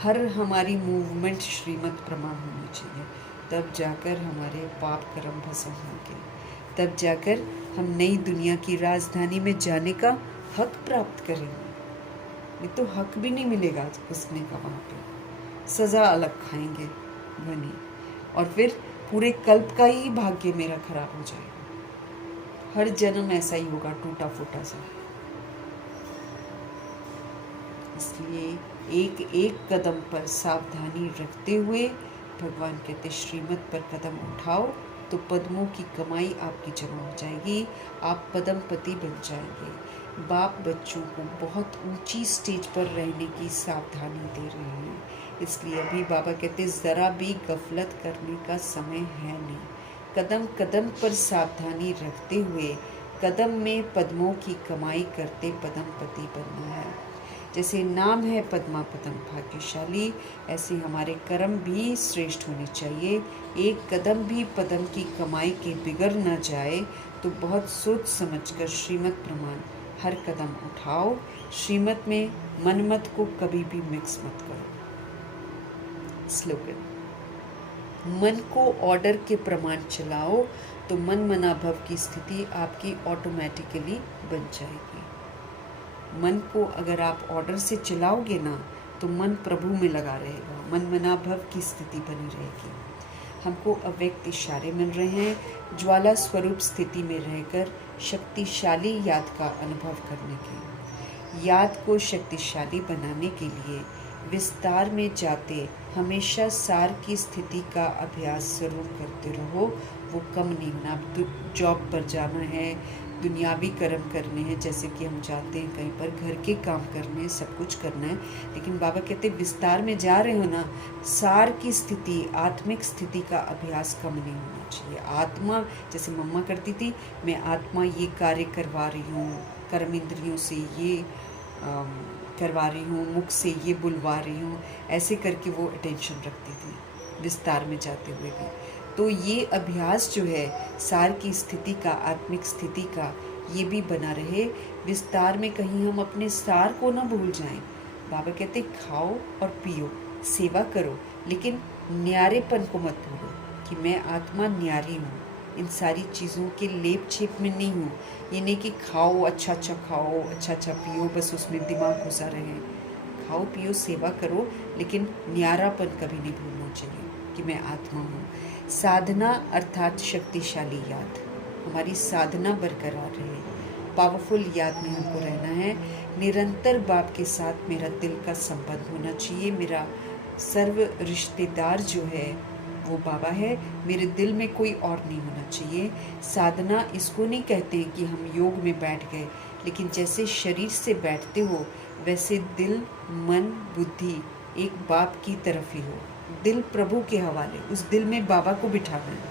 हर हमारी मूवमेंट श्रीमत प्रमाण होनी चाहिए, तब जाकर हमारे पाप कर्म भस्म होंगे, तब जाकर हम नई दुनिया की राजधानी में जाने का हक प्राप्त करेंगे। नहीं तो हक भी नहीं मिलेगा घुसने का वहाँ पे, सज़ा अलग खाएंगे बनी, और फिर पूरे कल्प का ही भाग्य मेरा खराब हो जाएगा। हर जन्म ऐसा ही होगा, टूटा फूटा सा। इसलिए एक एक कदम पर सावधानी रखते हुए भगवान कहते श्रीमत पर कदम उठाओ तो पद्मों की कमाई आपकी जमा हो जाएगी, आप पद्मपति बन जाएंगे। बाप बच्चों को बहुत ऊंची स्टेज पर रहने की सावधानी दे रहे हैं, इसलिए अभी बाबा कहते ज़रा भी गफलत करने का समय है नहीं। कदम कदम पर सावधानी रखते हुए कदम में पद्मों की कमाई करते पद्मपति बनना है। जैसे नाम है पद्मापदम भाग्यशाली, ऐसे हमारे कर्म भी श्रेष्ठ होने चाहिए। एक कदम भी पद्म की कमाई के बिगड़ न जाए तो बहुत सोच समझकर श्रीमत प्रमाण हर कदम उठाओ। श्रीमत में मनमत को कभी भी मिक्स मत करो। स्लोगन, मन को ऑर्डर के प्रमाण चलाओ तो मन मना भव की स्थिति आपकी ऑटोमेटिकली बन जाएगी। मन को अगर आप ऑर्डर से चलाओगे ना तो मन प्रभु में लगा रहेगा, मन मना भव की स्थिति बनी रहेगी। हमको अव्यक्त इशारे मिल रहे हैं ज्वाला स्वरूप स्थिति में रहकर शक्तिशाली याद का अनुभव करने के। याद को शक्तिशाली बनाने के लिए विस्तार में जाते हमेशा सार की स्थिति का अभ्यास जरूर करते रहो, वो कम नहीं होना। अब जॉब पर जाना है, दुनियावी कर्म करने हैं, जैसे कि हम जाते हैं कहीं पर, घर के काम करने हैं, सब कुछ करना है, लेकिन बाबा कहते विस्तार में जा रहे हो ना, सार की स्थिति, आत्मिक स्थिति का अभ्यास कम नहीं होना चाहिए। आत्मा जैसे मम्मा करती थी, मैं आत्मा ये कार्य करवा रही हूँ, कर्म इंद्रियों से ये करवा रही हूँ, मुख से ये बुलवा रही हूँ, ऐसे करके वो अटेंशन रखती थी विस्तार में जाते हुए भी। तो ये अभ्यास जो है सार की स्थिति का, आत्मिक स्थिति का, ये भी बना रहे। विस्तार में कहीं हम अपने सार को ना भूल जाएं। बाबा कहते खाओ और पियो, सेवा करो, लेकिन न्यारेपन को मत भूलो कि मैं आत्मा न्यारी हूँ, इन सारी चीज़ों के लेप छेप में नहीं हूँ। ये नहीं कि खाओ, अच्छा अच्छा खाओ, अच्छा अच्छा पियो, बस उसमें दिमाग घुसा रहे। खाओ पियो, सेवा करो, लेकिन न्यारापन कभी नहीं भूलना चाहिए कि मैं आत्मा हूँ। साधना अर्थात शक्तिशाली याद, हमारी साधना बरकरार रहे, पावरफुल याद में हमको रहना है। निरंतर बाप के साथ मेरा दिल का संबंध होना चाहिए। मेरा सर्व रिश्तेदार जो है वो बाबा है, मेरे दिल में कोई और नहीं होना चाहिए। साधना इसको नहीं कहते हैं कि हम योग में बैठ गए, लेकिन जैसे शरीर से बैठते हो वैसे दिल, मन, बुद्धि एक बाप की तरफ ही हो। दिल प्रभु के हवाले, उस दिल में बाबा को बिठाना है।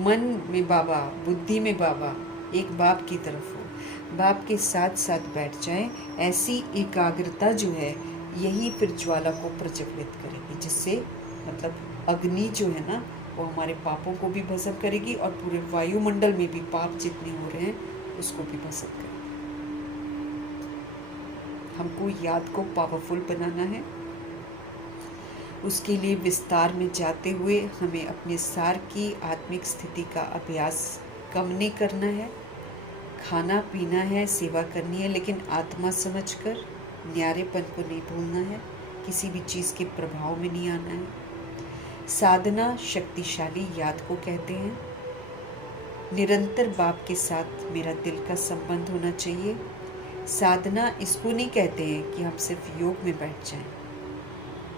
मन में बाबा, बुद्धि में बाबा, एक बाप की तरफ हो, बाप के साथ साथ बैठ जाए। ऐसी एकाग्रता जो है यही फिर ज्वाला को प्रज्वलित करेगी, जिससे मतलब अग्नि जो है ना वो हमारे पापों को भी भस्म करेगी और पूरे वायुमंडल में भी पाप जितने हो रहे हैं उसको भी भस्म करेगी। हमको याद को पावरफुल बनाना है। उसके लिए विस्तार में जाते हुए हमें अपने सार की आत्मिक स्थिति का अभ्यास कम नहीं करना है। खाना पीना है, सेवा करनी है, लेकिन आत्मा समझकर, न्यारेपन को नहीं भूलना है, किसी भी चीज़ के प्रभाव में नहीं आना है। साधना शक्तिशाली याद को कहते हैं। निरंतर बाप के साथ मेरा दिल का संबंध होना चाहिए। साधना इसको नहीं कहते हैं कि हम सिर्फ योग में बैठ जाएं,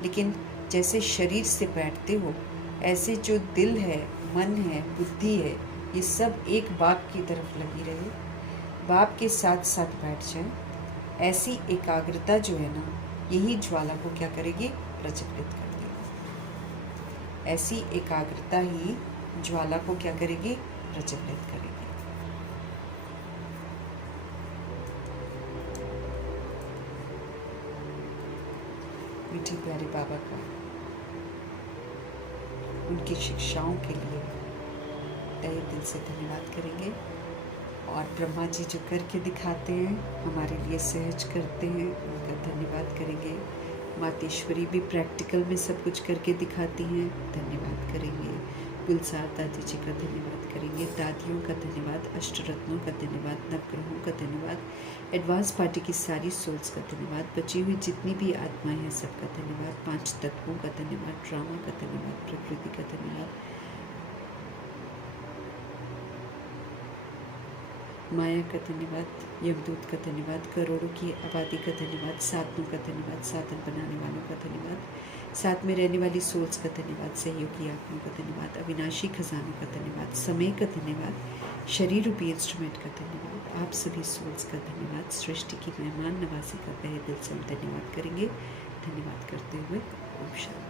लेकिन जैसे शरीर से बैठते हो, ऐसे जो दिल है, मन है, बुद्धि है, ये सब एक बाप की तरफ लगी रहे, बाप के साथ साथ बैठ जाए। ऐसी एकाग्रता जो है ना, यही ज्वाला को क्या करेगी? प्रज्वलित कर देगी। ऐसी एकाग्रता ही ज्वाला को क्या करेगी? प्रज्वलित करेगी। मीठे प्यारे बाबा का उनकी शिक्षाओं के लिए तहे दिल से धन्यवाद करेंगे। और ब्रह्मा जी जो करके दिखाते हैं, हमारे लिए सहज करते हैं, उनका धन्यवाद करेंगे। मातेश्वरी भी प्रैक्टिकल में सब कुछ करके दिखाती हैं, धन्यवाद करेंगे। गुलजार दादी जी का धन्यवाद करेंगे, दादियों का धन्यवाद, अष्टरत्नों का धन्यवाद, नवग्रहों का धन्यवाद, एडवांस पार्टी की सारी सोल्स का धन्यवाद, बची हुई जितनी भी आत्माएं हैं सबका धन्यवाद, 5 तत्वों का धन्यवाद, ड्रामा का धन्यवाद, प्रकृति का धन्यवाद, माया का धन्यवाद, यमदूत का धन्यवाद, करोड़ों की आबादी का धन्यवाद, साधनों का धन्यवाद, साधन बनाने वालों का धन्यवाद, साथ में रहने वाली सोल्स का धन्यवाद, सहयोगी आत्माओं का धन्यवाद, अविनाशी खजानों का धन्यवाद, समय का धन्यवाद, शरीर रूपी इंस्ट्रूमेंट का धन्यवाद, आप सभी सोल्स का धन्यवाद, सृष्टि की मेहमान नवाजी का तहे दिल से हम धन्यवाद करेंगे। धन्यवाद करते हुए ओम शांति।